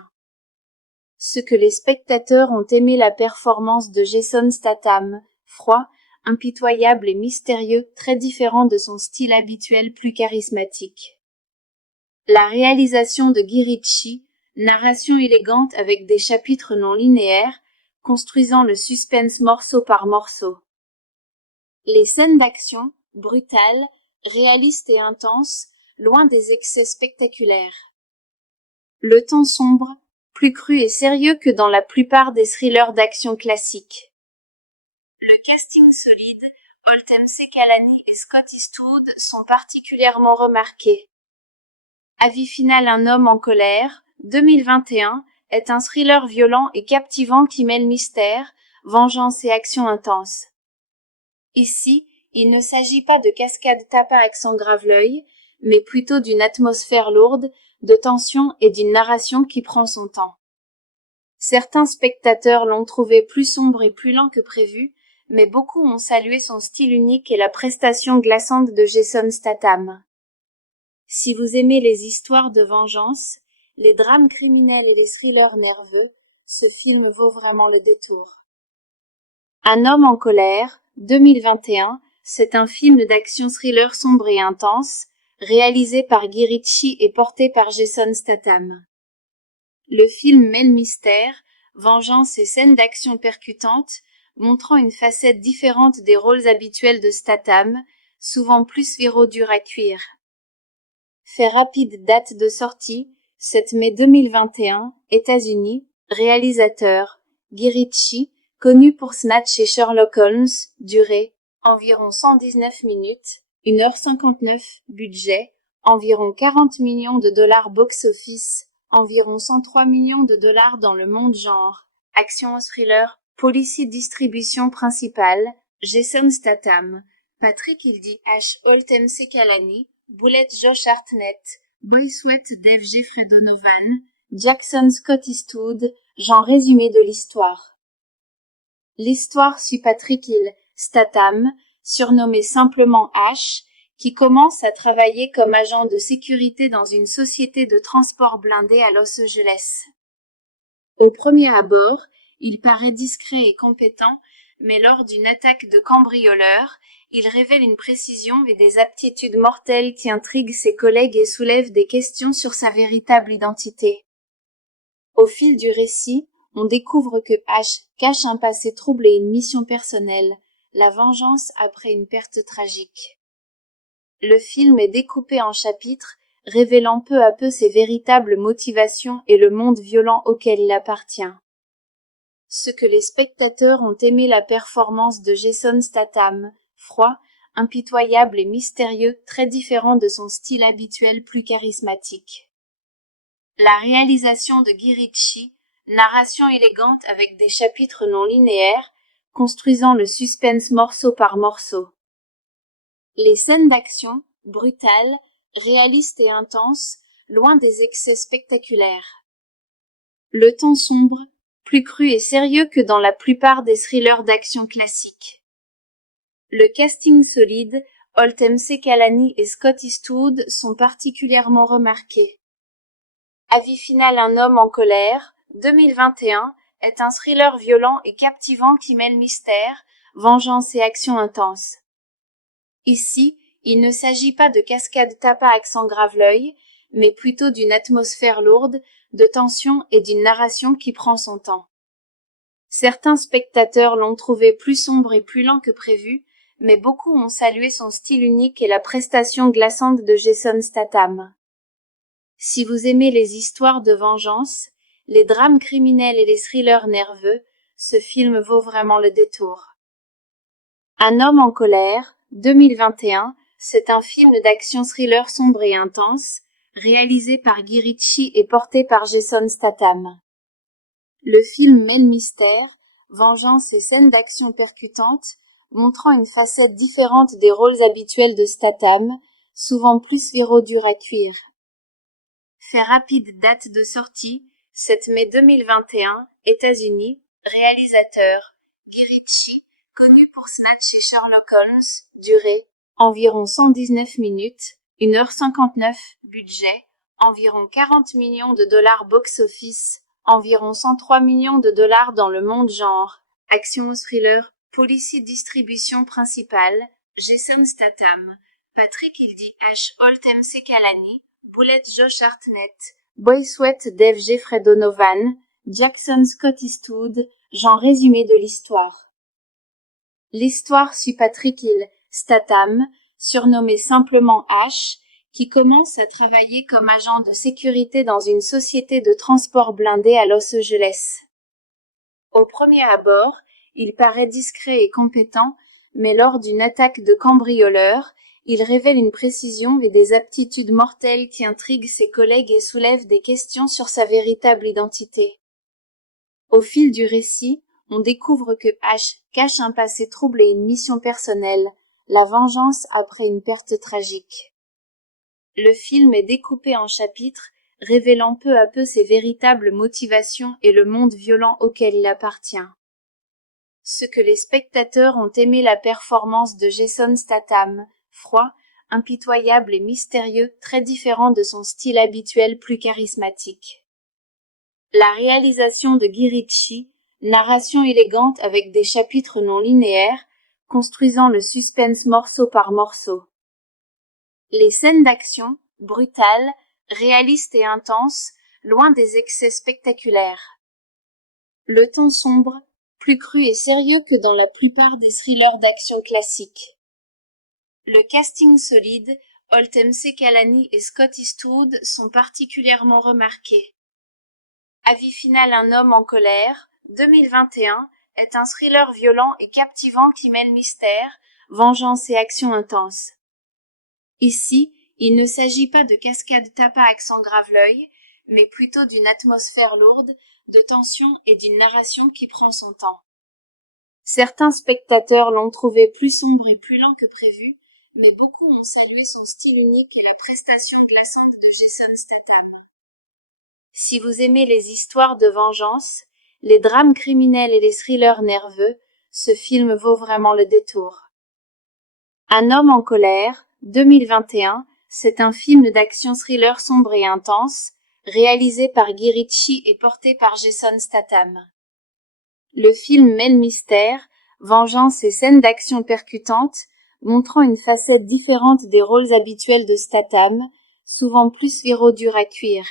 Ce que les spectateurs ont aimé la performance de Jason Statham, froid, impitoyable et mystérieux, très différent de son style habituel plus charismatique. La réalisation de Guy Ritchie, narration élégante avec des chapitres non linéaires, construisant le suspense morceau par morceau. Les scènes d'action, brutales, réalistes et intenses, loin des excès spectaculaires. Le ton sombre, plus cru et sérieux que dans la plupart des thrillers d'action classiques. Le casting solide, Oltem Sekalani et Scott Eastwood sont particulièrement remarqués. Avis final: Un homme en colère, 2021, est un thriller violent et captivant qui mêle mystère, vengeance et action intense. Ici, il ne s'agit pas de cascades tapas à accent grave-l'œil, mais plutôt d'une atmosphère lourde, de tension et d'une narration qui prend son temps. Certains spectateurs l'ont trouvé plus sombre et plus lent que prévu, mais beaucoup ont salué son style unique et la prestation glaçante de Jason Statham. Si vous aimez les histoires de vengeance, les drames criminels et les thrillers nerveux, ce film vaut vraiment le détour. Un homme en colère, 2021, c'est un film d'action-thriller sombre et intense, réalisé par Guy Ritchie et porté par Jason Statham. Le film mêle mystère, vengeance et scènes d'action percutantes, montrant une facette différente des rôles habituels de Statham, souvent plus viraux durs à cuire. Fait rapide: date de sortie, 7 mai 2021, États-Unis, réalisateur, Guy Ritchie, connu pour Snatch et Sherlock Holmes, durée, environ 119 minutes, 1h59, budget, environ 40 millions de dollars box-office, environ 103 millions de dollars dans le monde. Genre, action thriller, policier. Distribution principale, Jason Statham, Patrick Hildy, Ash Oltem Sekalani, Bullet Josh Hartnett, Boy Sweat Dave Jeffrey Donovan, Jackson Scott Eastwood. Genre résumé de l'histoire. L'histoire suit Patrick Hill Statham, surnommé simplement Ash, qui commence à travailler comme agent de sécurité dans une société de transport blindé à Los Angeles. Au premier abord, il paraît discret et compétent, mais lors d'une attaque de cambrioleurs, il révèle une précision et des aptitudes mortelles qui intriguent ses collègues et soulèvent des questions sur sa véritable identité. Au fil du récit, on découvre que Ash cache un passé troublé et une mission personnelle, la vengeance après une perte tragique. Le film est découpé en chapitres, révélant peu à peu ses véritables motivations et le monde violent auquel il appartient. Ce que les spectateurs ont aimé la performance de Jason Statham, froid, impitoyable et mystérieux, très différent de son style habituel plus charismatique. La réalisation de Guy Ritchie, narration élégante avec des chapitres non linéaires, construisant le suspense morceau par morceau. Les scènes d'action, brutales, réalistes et intenses, loin des excès spectaculaires. Le ton sombre, plus cru et sérieux que dans la plupart des thrillers d'action classiques. Le casting solide, Oltem Sekalani et Scott Eastwood sont particulièrement remarqués. Avis final: Un homme en colère, 2021, est un thriller violent et captivant qui mêle mystère, vengeance et action intense. Ici, il ne s'agit pas de cascades tapas à accent grave-l'œil, mais plutôt d'une atmosphère lourde, de tension et d'une narration qui prend son temps. Certains spectateurs l'ont trouvé plus sombre et plus lent que prévu, mais beaucoup ont salué son style unique et la prestation glaçante de Jason Statham. Si vous aimez les histoires de vengeance, les drames criminels et les thrillers nerveux, ce film vaut vraiment le détour. Un homme en colère, 2021, c'est un film d'action-thriller sombre et intense, réalisé par Guy Ritchie et porté par Jason Statham. Le film mêle mystère, vengeance et scènes d'action percutantes, montrant une facette différente des rôles habituels de Statham, souvent plus viraux durs à cuire. Fait rapide: date de sortie, 7 mai 2021, États-Unis. Réalisateur, Guy Ritchie, connu pour Snatch et Sherlock Holmes. Durée, environ 119 minutes, 1h59. Budget, environ 40 millions de dollars box-office, environ 103 millions de dollars dans le monde genre. Action ou thriller, policy distribution principale, Jason Statham, Patrick Hildy H. Holt MC Kalani, Bullet Josh Hartnett, Boy Sweat Dave Jeffrey Donovan, Jackson Scott Eastwood, genre résumé de l'histoire. L'histoire suit Patrick Hill Statham, surnommé simplement H, qui commence à travailler comme agent de sécurité dans une société de transport blindé à Los Angeles. Au premier abord, il paraît discret et compétent, mais lors d'une attaque de cambrioleurs, il révèle une précision et des aptitudes mortelles qui intriguent ses collègues et soulèvent des questions sur sa véritable identité. Au fil du récit, on découvre que H cache un passé trouble et une mission personnelle, la vengeance après une perte tragique. Le film est découpé en chapitres, révélant peu à peu ses véritables motivations et le monde violent auquel il appartient. Ce que les spectateurs ont aimé la performance de Jason Statham, froid, impitoyable et mystérieux, très différent de son style habituel plus charismatique. La réalisation de Guy Ritchie, narration élégante avec des chapitres non linéaires, construisant le suspense morceau par morceau. Les scènes d'action, brutales, réalistes et intenses, loin des excès spectaculaires. Le ton sombre, plus cru et sérieux que dans la plupart des thrillers d'action classiques. Le casting solide, Holt MC Kalani et Scott Eastwood sont particulièrement remarqués. Avis final. Un homme en colère, 2021, est un thriller violent et captivant qui mêle mystère, vengeance et action intense. Ici, il ne s'agit pas de cascade tapas accent grave l'œil, mais plutôt d'une atmosphère lourde, de tension et d'une narration qui prend son temps. Certains spectateurs l'ont trouvé plus sombre et plus lent que prévu, mais beaucoup ont salué son style unique et la prestation glaçante de Jason Statham. Si vous aimez les histoires de vengeance, les drames criminels et les thrillers nerveux, ce film vaut vraiment le détour. Un homme en colère, 2021, c'est un film d'action thriller sombre et intense, réalisé par Guy Ritchie et porté par Jason Statham. Le film mêle mystère, vengeance et scènes d'action percutantes, montrant une facette différente des rôles habituels de Statham, souvent plus viraux durs à cuire.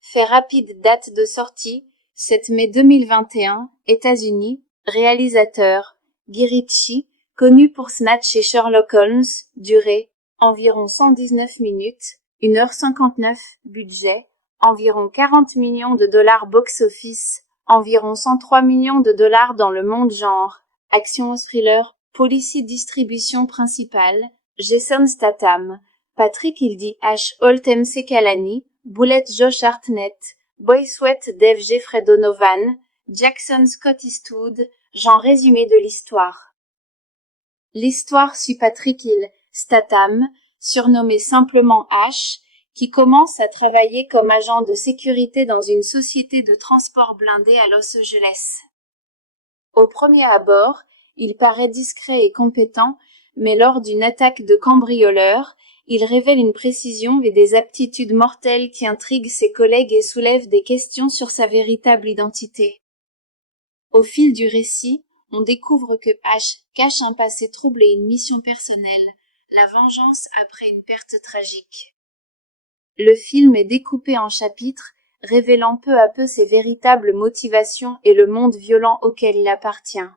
Fait rapide. Date de sortie, 7 mai 2021, États-Unis. Réalisateur, Guy Ritchie, connu pour Snatch et Sherlock Holmes. Durée, environ 119 minutes, 1h59. Budget, environ 40 millions de dollars box-office, environ 103 millions de dollars dans le monde genre. Action ou thriller, policy distribution principale, Jason Statham, Patrick Hildy H. Holt MC Kalani, Bullet Josh Hartnett, Boy Sweat Dave Jeffrey Donovan, Jackson Scott Eastwood, genre résumé de l'histoire. L'histoire suit Patrick Hill Statham, surnommé simplement H, qui commence à travailler comme agent de sécurité dans une société de transport blindé à Los Angeles. Au premier abord, il paraît discret et compétent, mais lors d'une attaque de cambrioleurs, il révèle une précision et des aptitudes mortelles qui intriguent ses collègues et soulèvent des questions sur sa véritable identité. Au fil du récit, on découvre que H cache un passé trouble et une mission personnelle, la vengeance après une perte tragique. Le film est découpé en chapitres, révélant peu à peu ses véritables motivations et le monde violent auquel il appartient.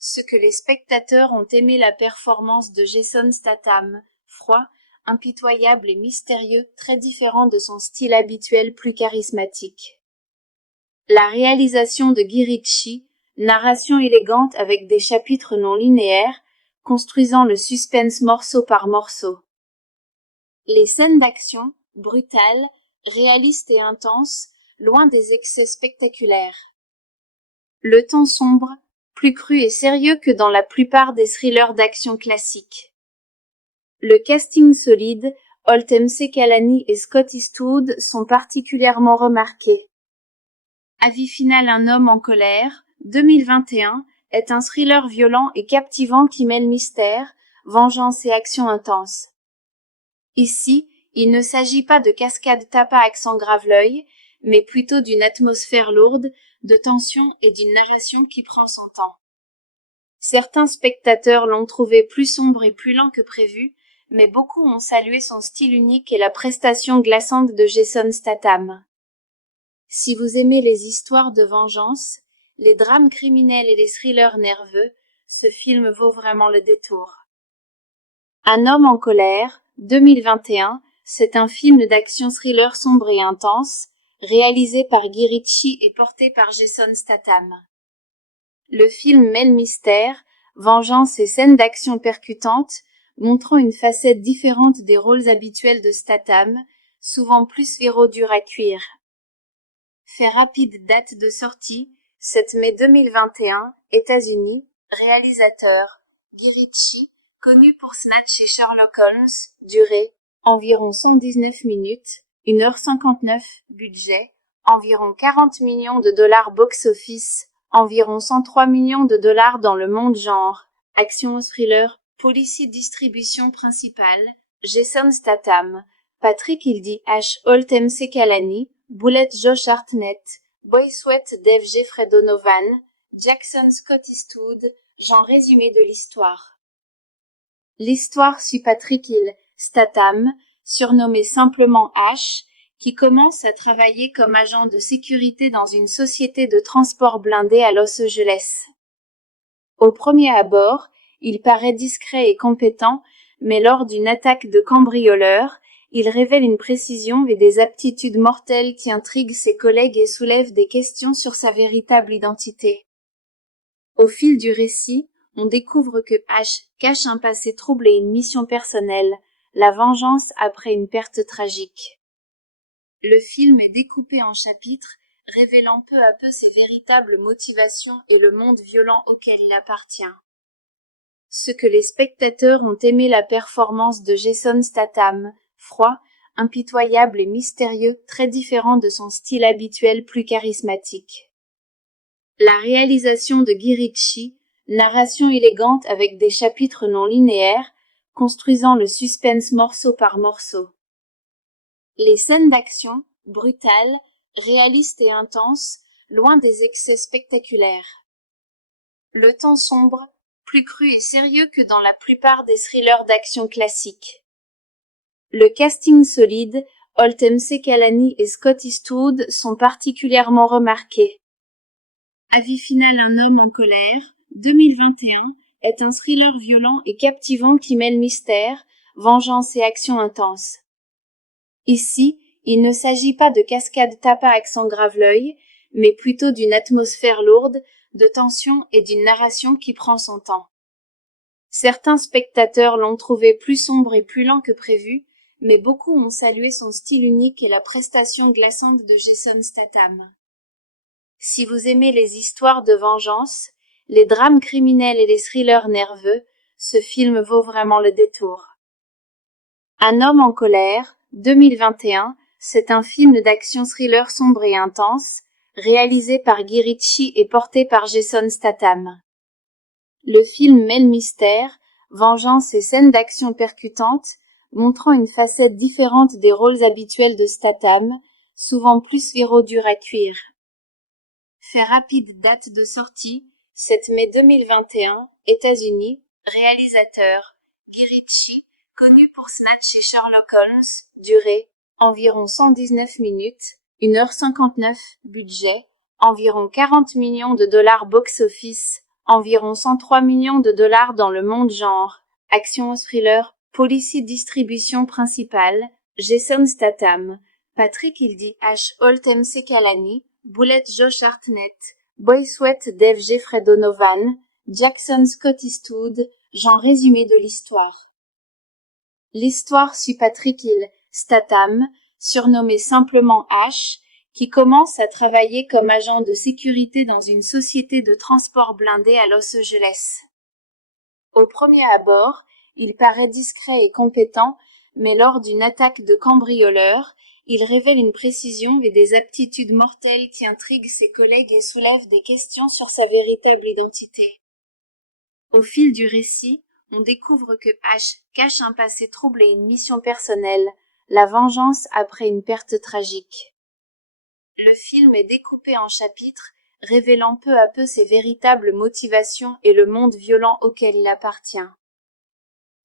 Ce que les spectateurs ont aimé la performance de Jason Statham, froid, impitoyable et mystérieux, très différent de son style habituel plus charismatique. La réalisation de Guy Ritchie, narration élégante avec des chapitres non linéaires, construisant le suspense morceau par morceau. Les scènes d'action, brutales, réalistes et intenses, loin des excès spectaculaires. Le ton sombre, plus cru et sérieux que dans la plupart des thrillers d'action classiques. Le casting solide, Holtem Sekalani et Scott Eastwood sont particulièrement remarqués. Avis final: Un homme en colère, 2021, est un thriller violent et captivant qui mêle mystère, vengeance et action intense. Ici, il ne s'agit pas de cascades tapas accent grave l'œil, mais plutôt d'une atmosphère lourde, de tension et d'une narration qui prend son temps. Certains spectateurs l'ont trouvé plus sombre et plus lent que prévu, mais beaucoup ont salué son style unique et la prestation glaçante de Jason Statham. Si vous aimez les histoires de vengeance, les drames criminels et les thrillers nerveux, ce film vaut vraiment le détour. Un homme en colère, 2021, c'est un film d'action-thriller sombre et intense, réalisé par Guy Ritchie et porté par Jason Statham. Le film mêle mystère, vengeance et scènes d'action percutantes, montrant une facette différente des rôles habituels de Statham, souvent plus viraux durs à cuire. Fait rapide: date de sortie, 7 mai 2021, États-Unis. Réalisateur, Guy Ritchie, connu pour Snatch et Sherlock Holmes. Durée, environ 119 minutes, 1h59. Budget, environ 40 millions de dollars. Box-office, environ 103 millions de dollars dans le monde. Genre, action thriller. Policy. Distribution principale, Jason Statham, Patrick Hildy H. Holtem Sekalani, Bullet Josh Hartnett, Boy Sweat Dave Jeffrey Donovan, Jackson Scott Eastwood. Genre résumé de l'histoire. L'histoire suit Patrick Hill Statham, surnommé simplement H, qui commence à travailler comme agent de sécurité dans une société de transport blindé à Los Angeles. Au premier abord, il paraît discret et compétent, mais lors d'une attaque de cambrioleurs, il révèle une précision et des aptitudes mortelles qui intriguent ses collègues et soulèvent des questions sur sa véritable identité. Au fil du récit, on découvre que H cache un passé troublé et une mission personnelle, la vengeance après une perte tragique. Le film est découpé en chapitres, révélant peu à peu ses véritables motivations et le monde violent auquel il appartient. Ce que les spectateurs ont aimé: la performance de Jason Statham, froid, impitoyable et mystérieux, très différent de son style habituel plus charismatique. La réalisation de Guy Ritchie, narration élégante avec des chapitres non linéaires, construisant le suspense morceau par morceau. Les scènes d'action, brutales, réalistes et intenses, loin des excès spectaculaires. Le ton sombre, plus cru et sérieux que dans la plupart des thrillers d'action classiques. Le casting solide, Holtem Sekalani et Scott Eastwood sont particulièrement remarqués. Avis final: Un homme en colère, 2021, est un thriller violent et captivant qui mêle mystère, vengeance et action intense. Ici, il ne s'agit pas de cascades tapas accent grave l'œil, mais plutôt d'une atmosphère lourde, de tension et d'une narration qui prend son temps. Certains spectateurs l'ont trouvé plus sombre et plus lent que prévu, mais beaucoup ont salué son style unique et la prestation glaçante de Jason Statham. Si vous aimez les histoires de vengeance, les drames criminels et les thrillers nerveux, ce film vaut vraiment le détour. Un homme en colère, 2021, c'est un film d'action-thriller sombre et intense, réalisé par Guy Ritchie et porté par Jason Statham. Le film mêle mystère, vengeance et scènes d'action percutantes, montrant une facette différente des rôles habituels de Statham, souvent plus viraux durs à cuire. Fait rapide: date de sortie, 7 mai 2021, États-Unis. Réalisateur, Guy Ritchie, connu pour Snatch et Sherlock Holmes. Durée, environ 119 minutes, 1h59. Budget, environ 40 millions de dollars. Box-office, environ 103 millions de dollars dans le monde. Genre, action thriller. Policy. Distribution principale, Jason Statham, Patrick Hildy H. Holtem Sekalani, Bullet Josh Hartnett, Boy Sweat Dave Jeffrey Donovan, Jackson Scott Eastwood. Genre résumé de l'histoire. L'histoire suit Patrick Hill Statham, surnommé simplement H, qui commence à travailler comme agent de sécurité dans une société de transport blindé à Los Angeles. Au premier abord, il paraît discret et compétent, mais lors d'une attaque de cambrioleurs, il révèle une précision et des aptitudes mortelles qui intriguent ses collègues et soulèvent des questions sur sa véritable identité. Au fil du récit, on découvre que Ash cache un passé trouble et une mission personnelle, la vengeance après une perte tragique. Le film est découpé en chapitres, révélant peu à peu ses véritables motivations et le monde violent auquel il appartient.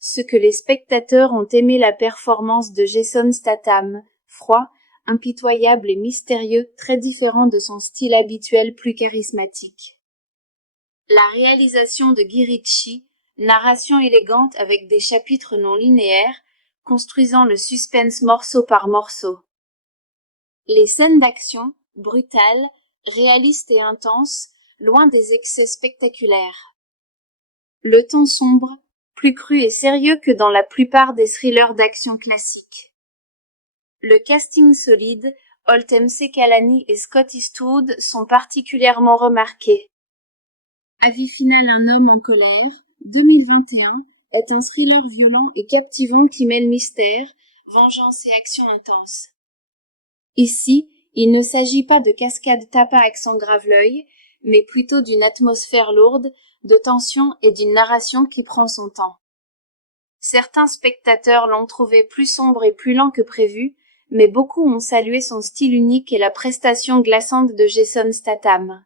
Ce que les spectateurs ont aimé la performance de Jason Statham, froid, impitoyable et mystérieux, très différent de son style habituel plus charismatique. La réalisation de Guy Ritchie, narration élégante avec des chapitres non linéaires, construisant le suspense morceau par morceau. Les scènes d'action, brutales, réalistes et intenses, loin des excès spectaculaires. Le ton sombre, plus cru et sérieux que dans la plupart des thrillers d'action classiques. Le casting solide, Holtem Sekalani et Scott Eastwood sont particulièrement remarqués. Avis final, un homme en colère, 2021, est un thriller violent et captivant qui mêle mystère, vengeance et action intense. Ici, il ne s'agit pas de cascades tapas à accent grave-l'œil, mais plutôt d'une atmosphère lourde, de tension et d'une narration qui prend son temps. Certains spectateurs l'ont trouvé plus sombre et plus lent que prévu, mais beaucoup ont salué son style unique et la prestation glaçante de Jason Statham.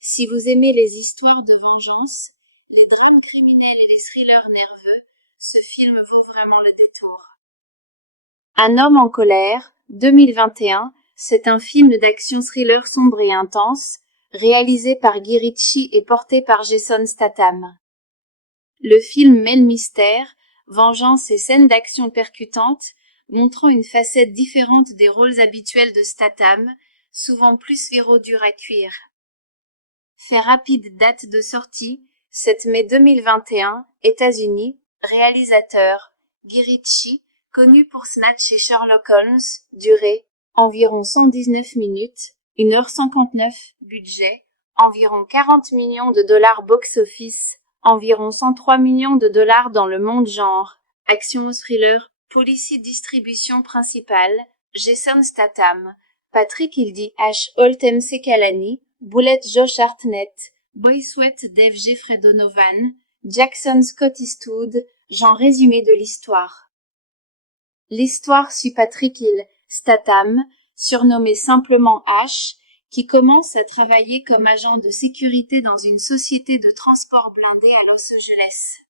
Si vous aimez les histoires de vengeance, les drames criminels et les thrillers nerveux, ce film vaut vraiment le détour. Un homme en colère, 2021, c'est un film d'action thriller sombre et intense, réalisé par Guy Ritchie et porté par Jason Statham. Le film mêle mystère, vengeance et scènes d'action percutantes, montrant une facette différente des rôles habituels de Statham, souvent plus viraux durs à cuire. Fait rapide, date de sortie, 7 mai 2021, États-Unis, réalisateur, Guy Ritchie, connu pour Snatch et Sherlock Holmes, durée, environ 119 minutes, 1h59, budget, environ 40 millions de dollars box-office, environ 103 millions de dollars dans le monde genre, action thriller, policy distribution principale, Jason Statham, Patrick Hildy H. Holtem Sekalani, Bullet Josh Hartnett, Boy Sweat Dave Jeffrey Donovan, Jackson Scott Eastwood, genre résumé de l'histoire. L'histoire suit Patrick Hill Statham, surnommé simplement H, qui commence à travailler comme agent de sécurité dans une société de transport blindé à Los Angeles.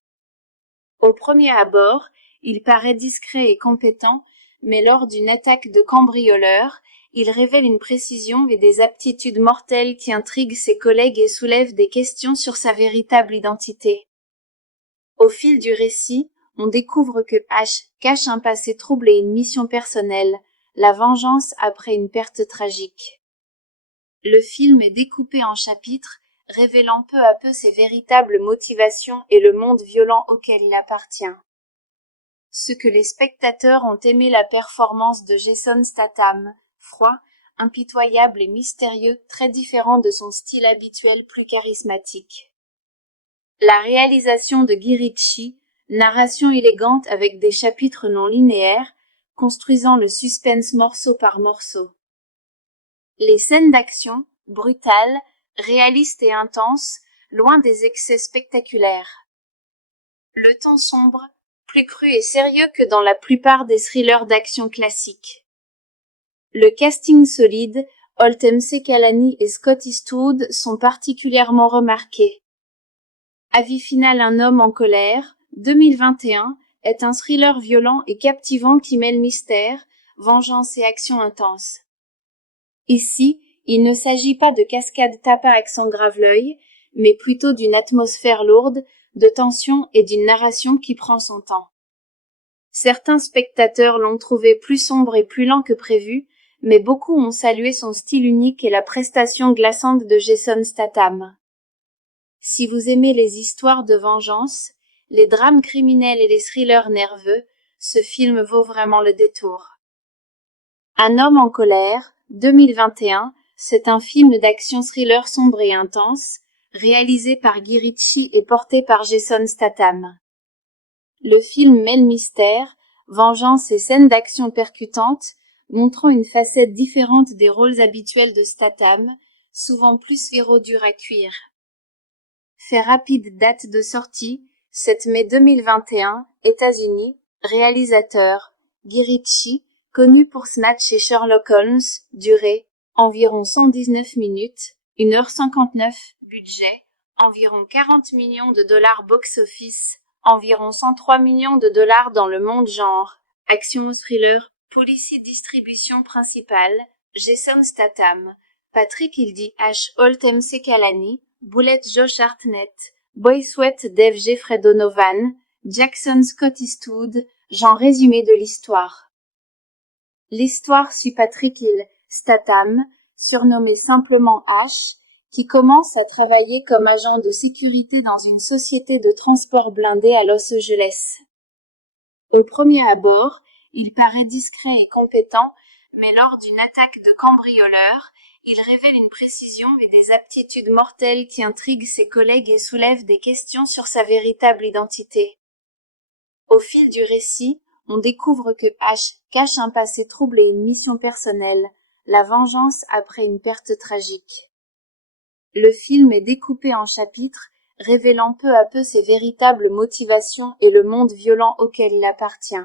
Au premier abord, il paraît discret et compétent, mais lors d'une attaque de cambrioleurs, il révèle une précision et des aptitudes mortelles qui intriguent ses collègues et soulèvent des questions sur sa véritable identité. Au fil du récit, on découvre que H cache un passé trouble et une mission personnelle, la vengeance après une perte tragique. Le film est découpé en chapitres, révélant peu à peu ses véritables motivations et le monde violent auquel il appartient. Ce que les spectateurs ont aimé la performance de Jason Statham, froid, impitoyable et mystérieux, très différent de son style habituel plus charismatique. La réalisation de Guy Ritchie, narration élégante avec des chapitres non linéaires, construisant le suspense morceau par morceau. Les scènes d'action, brutales, réalistes et intenses, loin des excès spectaculaires. Le ton sombre, plus cru et sérieux que dans la plupart des thrillers d'action classiques. Le casting solide, Holtem Sekalani et Scott Eastwood sont particulièrement remarqués. Avis final, un homme en colère, 2021, est un thriller violent et captivant qui mêle mystère, vengeance et action intense. Ici, il ne s'agit pas de cascades tapas à accent grave-l'œil, mais plutôt d'une atmosphère lourde, de tension et d'une narration qui prend son temps. Certains spectateurs l'ont trouvé plus sombre et plus lent que prévu, mais beaucoup ont salué son style unique et la prestation glaçante de Jason Statham. Si vous aimez les histoires de vengeance, les drames criminels et les thrillers nerveux, ce film vaut vraiment le détour. Un homme en colère, 2021, c'est un film d'action thriller sombre et intense, réalisé par Guy Ritchie et porté par Jason Statham. Le film mêle mystère, vengeance et scènes d'action percutantes, montrant une facette différente des rôles habituels de Statham, souvent plus dur à cuire. Fait rapide, date de sortie, 7 mai 2021, États-Unis, réalisateur, Guy Ritchie, connu pour Snatch et Sherlock Holmes, durée, environ 119 minutes, 1h59, budget, environ 40 millions de dollars box-office, environ 103 millions de dollars dans le monde genre, action thriller, policy distribution principale, Jason Statham, Patrick Hildy H. Holt MC Kalani, Bullet Josh Hartnett, Boy Sweat Dave Jeffrey Donovan, Jackson Scott Eastwood, genre résumé de l'histoire. L'histoire suit Patrick Hill Statham, surnommé simplement H, qui commence à travailler comme agent de sécurité dans une société de transport blindé à Los Angeles. Au premier abord, il paraît discret et compétent, mais lors d'une attaque de cambrioleurs, il révèle une précision et des aptitudes mortelles qui intriguent ses collègues et soulèvent des questions sur sa véritable identité. Au fil du récit, on découvre que H cache un passé trouble et une mission personnelle, la vengeance après une perte tragique. Le film est découpé en chapitres, révélant peu à peu ses véritables motivations et le monde violent auquel il appartient.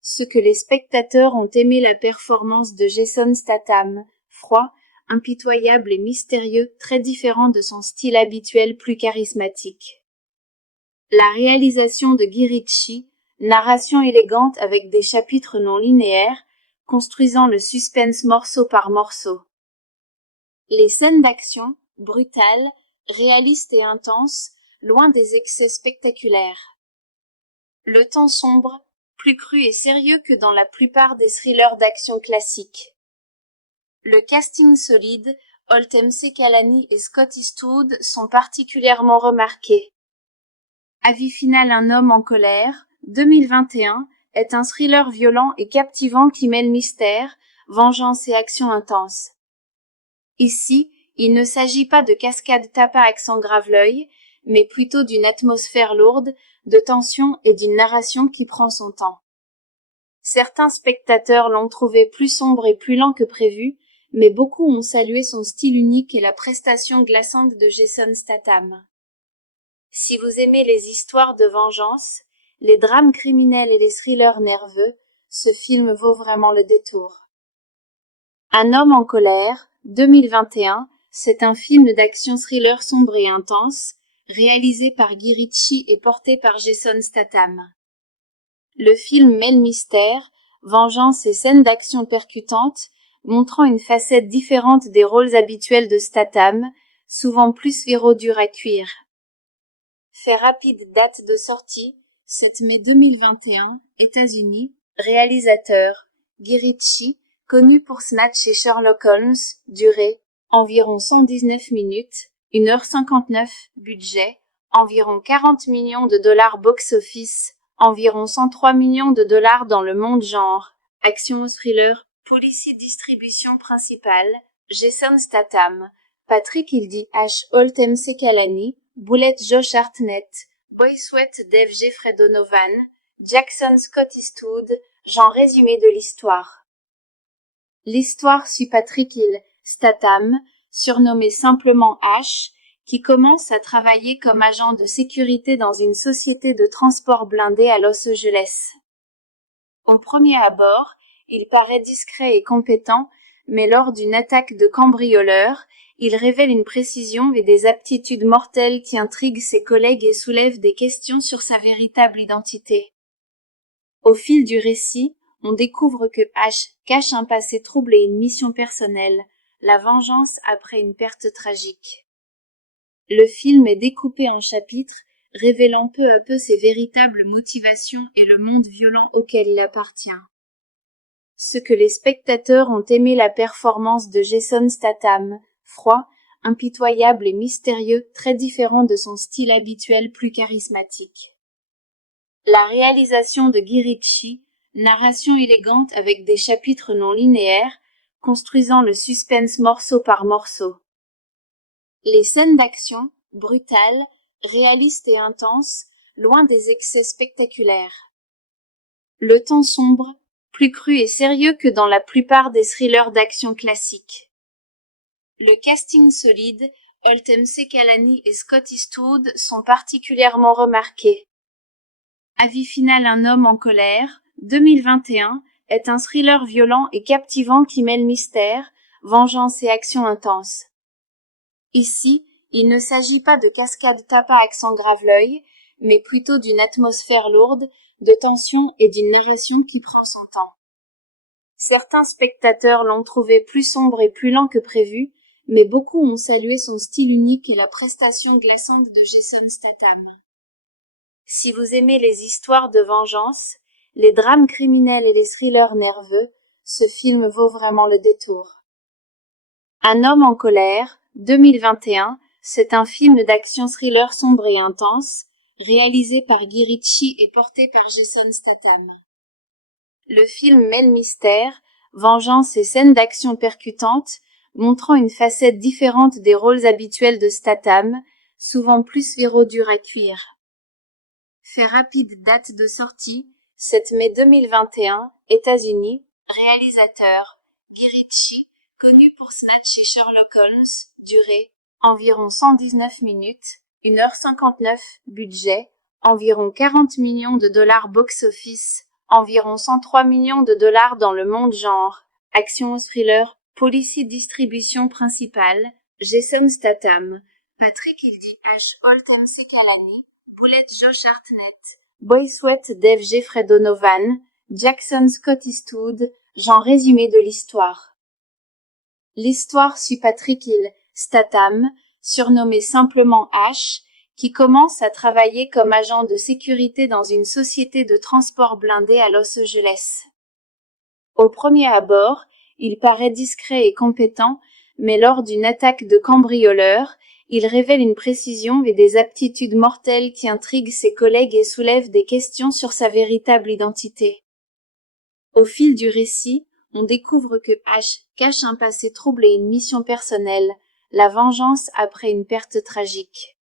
Ce que les spectateurs ont aimé la performance de Jason Statham, froid, impitoyable et mystérieux, très différent de son style habituel plus charismatique. La réalisation de Guy Ritchie, narration élégante avec des chapitres non linéaires, construisant le suspense morceau par morceau. Les scènes d'action, brutales, réalistes et intenses, loin des excès spectaculaires. Le ton sombre, plus cru et sérieux que dans la plupart des thrillers d'action classiques. Le casting solide, Holt MC Kalani et Scott Eastwood sont particulièrement remarqués. Avis final: Un homme en colère, 2021, est un thriller violent et captivant qui mêle mystère, vengeance et action intense. Ici, il ne s'agit pas de cascades tapas à accent grave-l'œil, mais plutôt d'une atmosphère lourde, de tension et d'une narration qui prend son temps. Certains spectateurs l'ont trouvé plus sombre et plus lent que prévu, mais beaucoup ont salué son style unique et la prestation glaçante de Jason Statham. Si vous aimez les histoires de vengeance, les drames criminels et les thrillers nerveux, ce film vaut vraiment le détour. Un homme en colère, 2021, c'est un film d'action thriller sombre et intense, réalisé par Guy Ritchie et porté par Jason Statham. Le film mêle mystère, vengeance et scènes d'action percutantes, montrant une facette différente des rôles habituels de Statham, souvent plus dur à cuire. Fait rapide, date de sortie, 7 mai 2021, États-Unis, réalisateur, Guy Ritchie, connu pour Snatch et Sherlock Holmes, durée, environ 119 minutes, 1h59, budget, environ 40 millions de dollars box-office, environ 103 millions de dollars dans le monde genre, action thriller, policy distribution principale, Jason Statham, Patrick Hildy H. Holt MC Kalani, Bullet Josh Hartnett, Boy Sweat Dave Jeffrey Donovan, Jackson Scott Eastwood, genre résumé de l'histoire. L'histoire suit Patrick Hill Statham, surnommé simplement H, qui commence à travailler comme agent de sécurité dans une société de transport blindé à Los Angeles. Au premier abord, il paraît discret et compétent, mais lors d'une attaque de cambrioleurs, il révèle une précision et des aptitudes mortelles qui intriguent ses collègues et soulèvent des questions sur sa véritable identité. Au fil du récit, on découvre que H cache un passé trouble et une mission personnelle, la vengeance après une perte tragique. Le film est découpé en chapitres, révélant peu à peu ses véritables motivations et le monde violent auquel il appartient. Ce que les spectateurs ont aimé la performance de Jason Statham, froid, impitoyable et mystérieux, très différent de son style habituel plus charismatique. La réalisation de Guy Ritchie, narration élégante avec des chapitres non linéaires, construisant le suspense morceau par morceau. Les scènes d'action, brutales, réalistes et intenses, loin des excès spectaculaires. Le ton sombre, plus cru et sérieux que dans la plupart des thrillers d'action classiques. Le casting solide, Holt Mcekalani et Scott Eastwood sont particulièrement remarqués. Avis final: Un homme en colère, 2021, est un thriller violent et captivant qui mêle mystère, vengeance et action intense. Ici, il ne s'agit pas de cascades tape à accent grave-l'œil, mais plutôt d'une atmosphère lourde, de tension et d'une narration qui prend son temps. Certains spectateurs l'ont trouvé plus sombre et plus lent que prévu, mais beaucoup ont salué son style unique et la prestation glaçante de Jason Statham. Si vous aimez les histoires de vengeance, les drames criminels et les thrillers nerveux, ce film vaut vraiment le détour. Un homme en colère, 2021, c'est un film d'action thriller sombre et intense, réalisé par Guy Ritchie et porté par Jason Statham. Le film mêle mystère, vengeance et scènes d'action percutantes, montrant une facette différente des rôles habituels de Statham, souvent plus durs à cuire. Fait rapide: date de sortie, 7 mai 2021, États-Unis. Réalisateur, Guy Ritchie, connu pour Snatch et Sherlock Holmes. Durée, environ 119 minutes, 1h59. Budget, environ 40 millions de dollars. Box-office, environ 103 millions de dollars dans le monde. Genre, action thriller. Policy. Distribution principale, Jason Statham, Patrick Hildy H. Holt Mcekalani, Bullet Josh Hartnett, Boy Sweat Dave Jeffrey Donovan, Jackson Scott Eastwood. Genre résumé de l'histoire. L'histoire suit Patrick Hill Statham, surnommé simplement H, qui commence à travailler comme agent de sécurité dans une société de transport blindé à Los Angeles. Au premier abord, il paraît discret et compétent, mais lors d'une attaque de cambrioleurs, il révèle une précision et des aptitudes mortelles qui intriguent ses collègues et soulèvent des questions sur sa véritable identité. Au fil du récit, on découvre que H cache un passé troublé et une mission personnelle, la vengeance après une perte tragique.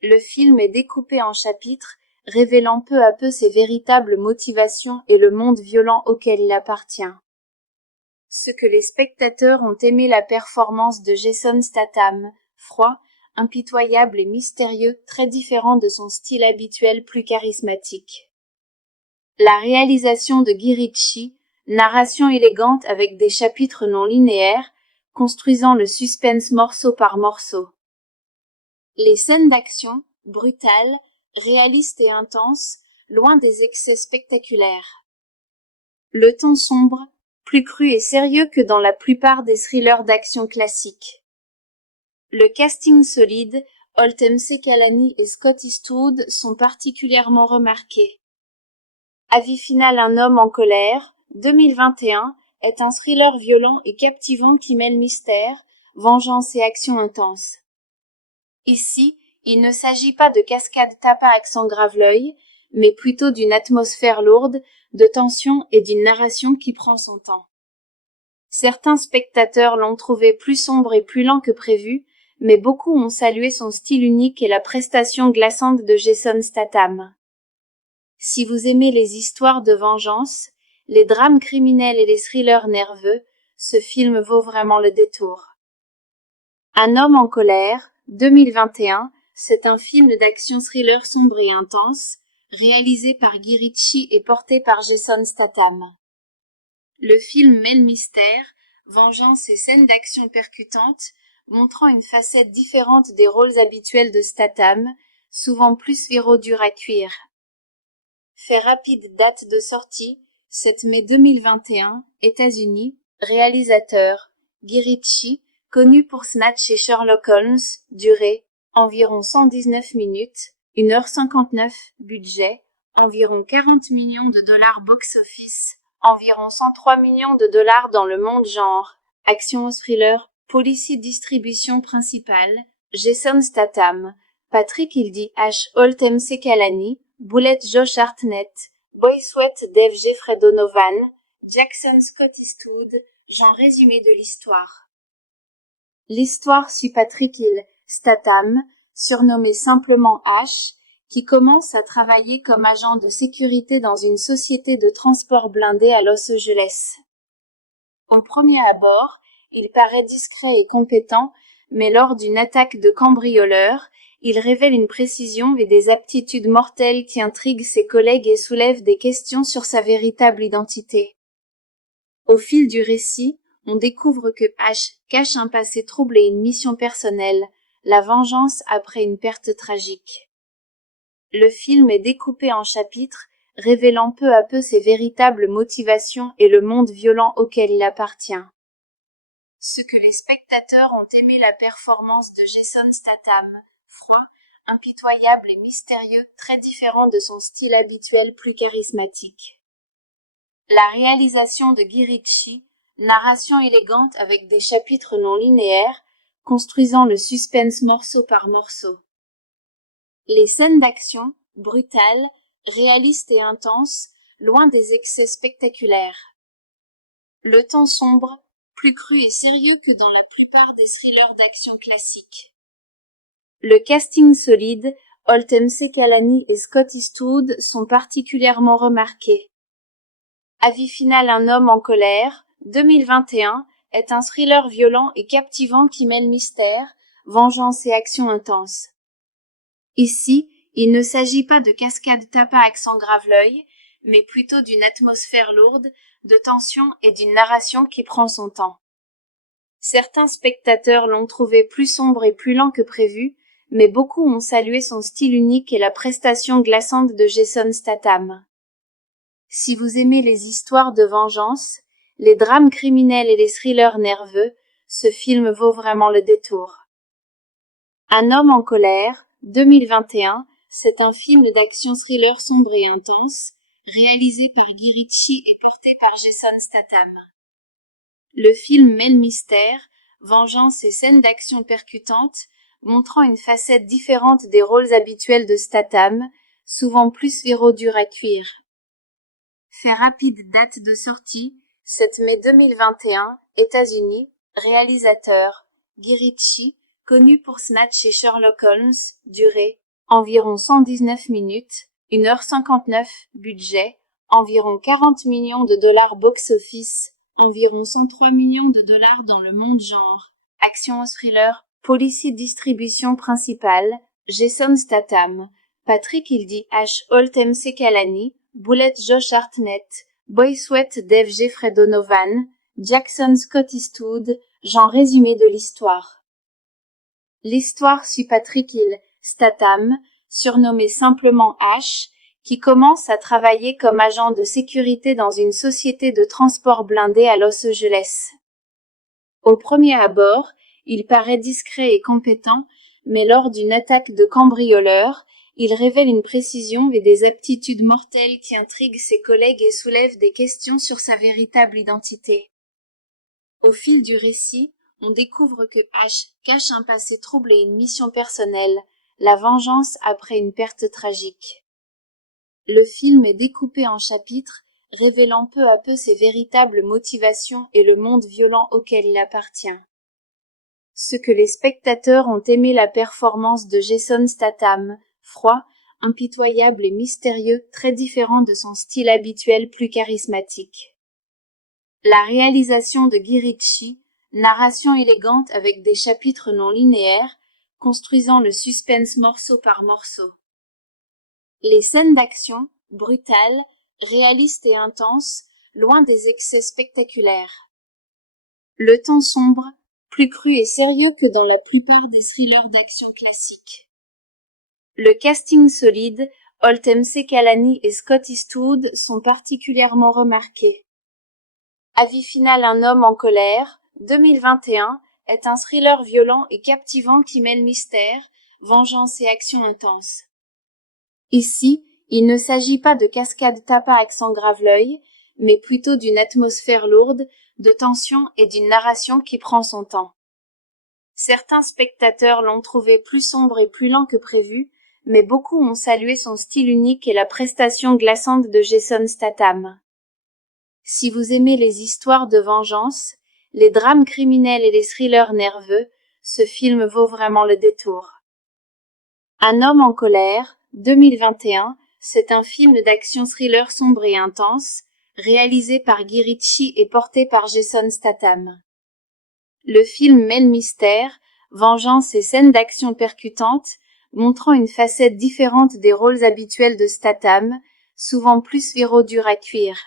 Le film est découpé en chapitres, révélant peu à peu ses véritables motivations et le monde violent auquel il appartient. Ce que les spectateurs ont aimé: la performance de Jason Statham, froid, impitoyable et mystérieux, très différent de son style habituel plus charismatique. La réalisation de Guy Ritchie, narration élégante avec des chapitres non linéaires, construisant le suspense morceau par morceau. Les scènes d'action, brutales, réalistes et intenses, loin des excès spectaculaires. Le ton sombre, plus cru et sérieux que dans la plupart des thrillers d'action classiques. Le casting solide, Holt Mcekalani et Scott Eastwood sont particulièrement remarqués. Avis final: Un homme en colère, 2021, est un thriller violent et captivant qui mêle mystère, vengeance et action intense. Ici, il ne s'agit pas de cascades tape à accent grave-l'œil, mais plutôt d'une atmosphère lourde, de tension et d'une narration qui prend son temps. Certains spectateurs l'ont trouvé plus sombre et plus lent que prévu, mais beaucoup ont salué son style unique et la prestation glaçante de Jason Statham. Si vous aimez les histoires de vengeance, les drames criminels et les thrillers nerveux, ce film vaut vraiment le détour. Un homme en colère, 2021, c'est un film d'action thriller sombre et intense, réalisé par Guy Ritchie et porté par Jason Statham. Le film mêle mystère, vengeance et scènes d'action percutantes, montrant une facette différente des rôles habituels de Statham, souvent plus durs à cuire. Fait rapide: date de sortie, 7 mai 2021, États-Unis. Réalisateur, Guy Ritchie, connu pour Snatch et Sherlock Holmes. Durée, environ 119 minutes, 1h59. Budget, environ 40 millions de dollars. Box-office, environ 103 millions de dollars dans le monde. Genre, action thriller. Policy. Distribution principale, Jason Statham, Patrick Hildy H. Holt Mcekalani, Bullet Josh Hartnett, Boy Sweat Dave Jeffrey Donovan, Jackson Scott Eastwood. Genre résumé de l'histoire. L'histoire suit Patrick Hill Statham, surnommé simplement H, qui commence à travailler comme agent de sécurité dans une société de transport blindé à Los Angeles. Au premier abord, il paraît discret et compétent, mais lors d'une attaque de cambrioleurs, il révèle une précision et des aptitudes mortelles qui intriguent ses collègues et soulèvent des questions sur sa véritable identité. Au fil du récit, on découvre que H cache un passé troublé et une mission personnelle, la vengeance après une perte tragique. Le film est découpé en chapitres, révélant peu à peu ses véritables motivations et le monde violent auquel il appartient. Ce que les spectateurs ont aimé la performance de Jason Statham, froid, impitoyable et mystérieux, très différent de son style habituel plus charismatique. La réalisation de Guy Ritchie, narration élégante avec des chapitres non linéaires, construisant le suspense morceau par morceau. Les scènes d'action, brutales, réalistes et intenses, loin des excès spectaculaires. Le ton sombre, plus cru et sérieux que dans la plupart des thrillers d'action classiques. Le casting solide, Holtem Sekalani et Scott Eastwood sont particulièrement remarqués. Avis final: Un homme en colère, 2021, est un thriller violent et captivant qui mêle mystère, vengeance et action intense. Ici, il ne s'agit pas de cascades tapac sans grave l'œil, mais plutôt d'une atmosphère lourde, de tension et d'une narration qui prend son temps. Certains spectateurs l'ont trouvé plus sombre et plus lent que prévu, mais beaucoup ont salué son style unique et la prestation glaçante de Jason Statham. Si vous aimez les histoires de vengeance, les drames criminels et les thrillers nerveux, ce film vaut vraiment le détour. Un homme en colère, 2021, c'est un film d'action-thriller sombre et intense, réalisé par Guy Ritchie et porté par Jason Statham. Le film mêle mystère, vengeance et scènes d'action percutantes, montrant une facette différente des rôles habituels de Statham, souvent plus dur à cuire. Fait rapide: date de sortie, 7 mai 2021, États-Unis, réalisateur, Guy Ritchie, connu pour Snatch et Sherlock Holmes, durée, environ 119 minutes, 1h59, budget, environ 40 millions de dollars box-office, environ 103 millions de dollars dans le monde genre, action thriller, policier distribution principale, Jason Statham, Patrick Hildy H. Holtem Sekalani, Bullet Josh Hartnett, Boy Sweat Dave Jeffrey Donovan, Jackson Scott Eastwood, genre résumé de l'histoire. L'histoire suit Patrick Hill Statham, surnommé simplement H, qui commence à travailler comme agent de sécurité dans une société de transport blindé à Los Angeles. Au premier abord, il paraît discret et compétent, mais lors d'une attaque de cambrioleurs, il révèle une précision et des aptitudes mortelles qui intriguent ses collègues et soulèvent des questions sur sa véritable identité. Au fil du récit, on découvre que H cache un passé troublé et une mission personnelle, la vengeance après une perte tragique. Le film est découpé en chapitres, révélant peu à peu ses véritables motivations et le monde violent auquel il appartient. Ce que les spectateurs ont aimé la performance de Jason Statham, froid, impitoyable et mystérieux, très différent de son style habituel plus charismatique. La réalisation de Guy Ritchie, narration élégante avec des chapitres non linéaires, construisant le suspense morceau par morceau. Les scènes d'action, brutales, réalistes et intenses, loin des excès spectaculaires. Le ton sombre, plus cru et sérieux que dans la plupart des thrillers d'action classiques. Le casting solide, Holtem Sekalani et Scott Eastwood sont particulièrement remarqués. Avis final: Un homme en colère, 2021, est un thriller violent et captivant qui mêle mystère, vengeance et action intense. Ici, il ne s'agit pas de cascades tapac sans grave l'œil, mais plutôt d'une atmosphère lourde, de tension et d'une narration qui prend son temps. Certains spectateurs l'ont trouvé plus sombre et plus lent que prévu, mais beaucoup ont salué son style unique et la prestation glaçante de Jason Statham. Si vous aimez les histoires de vengeance, les drames criminels et les thrillers nerveux, ce film vaut vraiment le détour. Un homme en colère, 2021, c'est un film d'action-thriller sombre et intense, réalisé par Guy Ritchie et porté par Jason Statham. Le film mêle mystère, vengeance et scènes d'action percutantes, montrant une facette différente des rôles habituels de Statham, souvent plus viraux durs à cuire.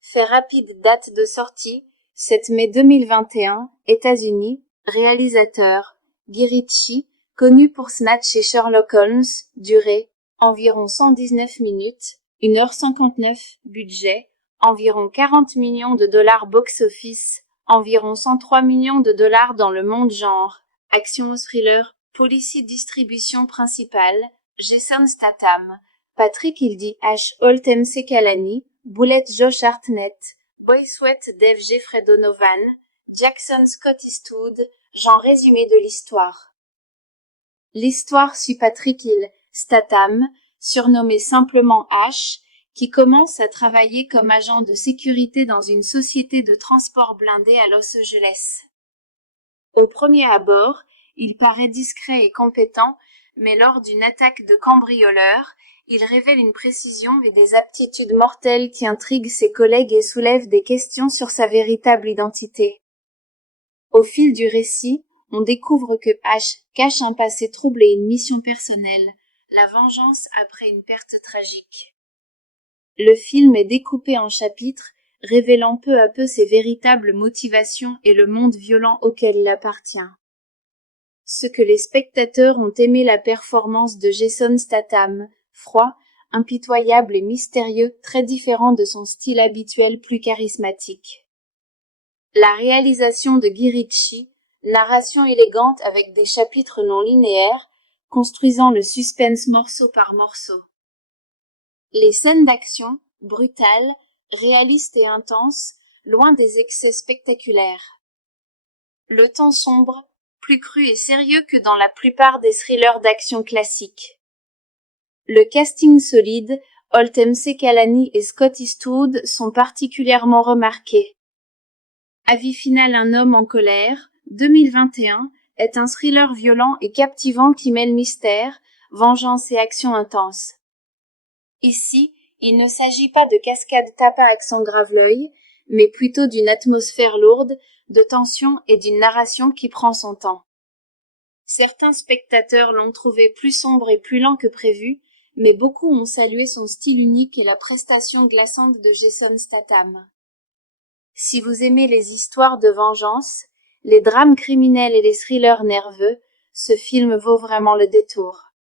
Fait rapide, date de sortie, 7 mai 2021, États-Unis, réalisateur, Guy Ritchie, connu pour Snatch et Sherlock Holmes, durée, environ 119 minutes, 1h59, budget, environ 40 millions de dollars box-office, environ 103 millions de dollars dans le monde genre, action ou thriller, policy distribution principale, Jason Statham, Patrick Hildy H. Holt MC Kalani, Boulette Josh Hartnett, Boysweat Dave Jeffrey Donovan, Jackson Scott Eastwood, genre résumé de l'histoire. L'histoire suit Patrick Hill Statham, surnommé simplement H, qui commence à travailler comme agent de sécurité dans une société de transport blindé à Los Angeles. Au premier abord, il paraît discret et compétent, mais lors d'une attaque de cambrioleurs, il révèle une précision et des aptitudes mortelles qui intriguent ses collègues et soulèvent des questions sur sa véritable identité. Au fil du récit, on découvre que H cache un passé troublé et une mission personnelle, la vengeance après une perte tragique. Le film est découpé en chapitres, révélant peu à peu ses véritables motivations et le monde violent auquel il appartient. Ce que les spectateurs ont aimé la performance de Jason Statham, froid, impitoyable et mystérieux, très différent de son style habituel plus charismatique. La réalisation de Guy Ritchie, narration élégante avec des chapitres non linéaires, construisant le suspense morceau par morceau. Les scènes d'action, brutales, réalistes et intenses, loin des excès spectaculaires. Le ton sombre, plus cru et sérieux que dans la plupart des thrillers d'action classiques. Le casting solide, Holt MC Kalani et Scott Eastwood sont particulièrement remarqués. Avis final: Un homme en colère, 2021, est un thriller violent et captivant qui mêle mystère, vengeance et action intense. Ici, il ne s'agit pas de cascade tape à accent grave-l'œil, mais plutôt d'une atmosphère lourde, de tension et d'une narration qui prend son temps. Certains spectateurs l'ont trouvé plus sombre et plus lent que prévu, mais beaucoup ont salué son style unique et la prestation glaçante de Jason Statham. Si vous aimez les histoires de vengeance, les drames criminels et les thrillers nerveux, ce film vaut vraiment le détour.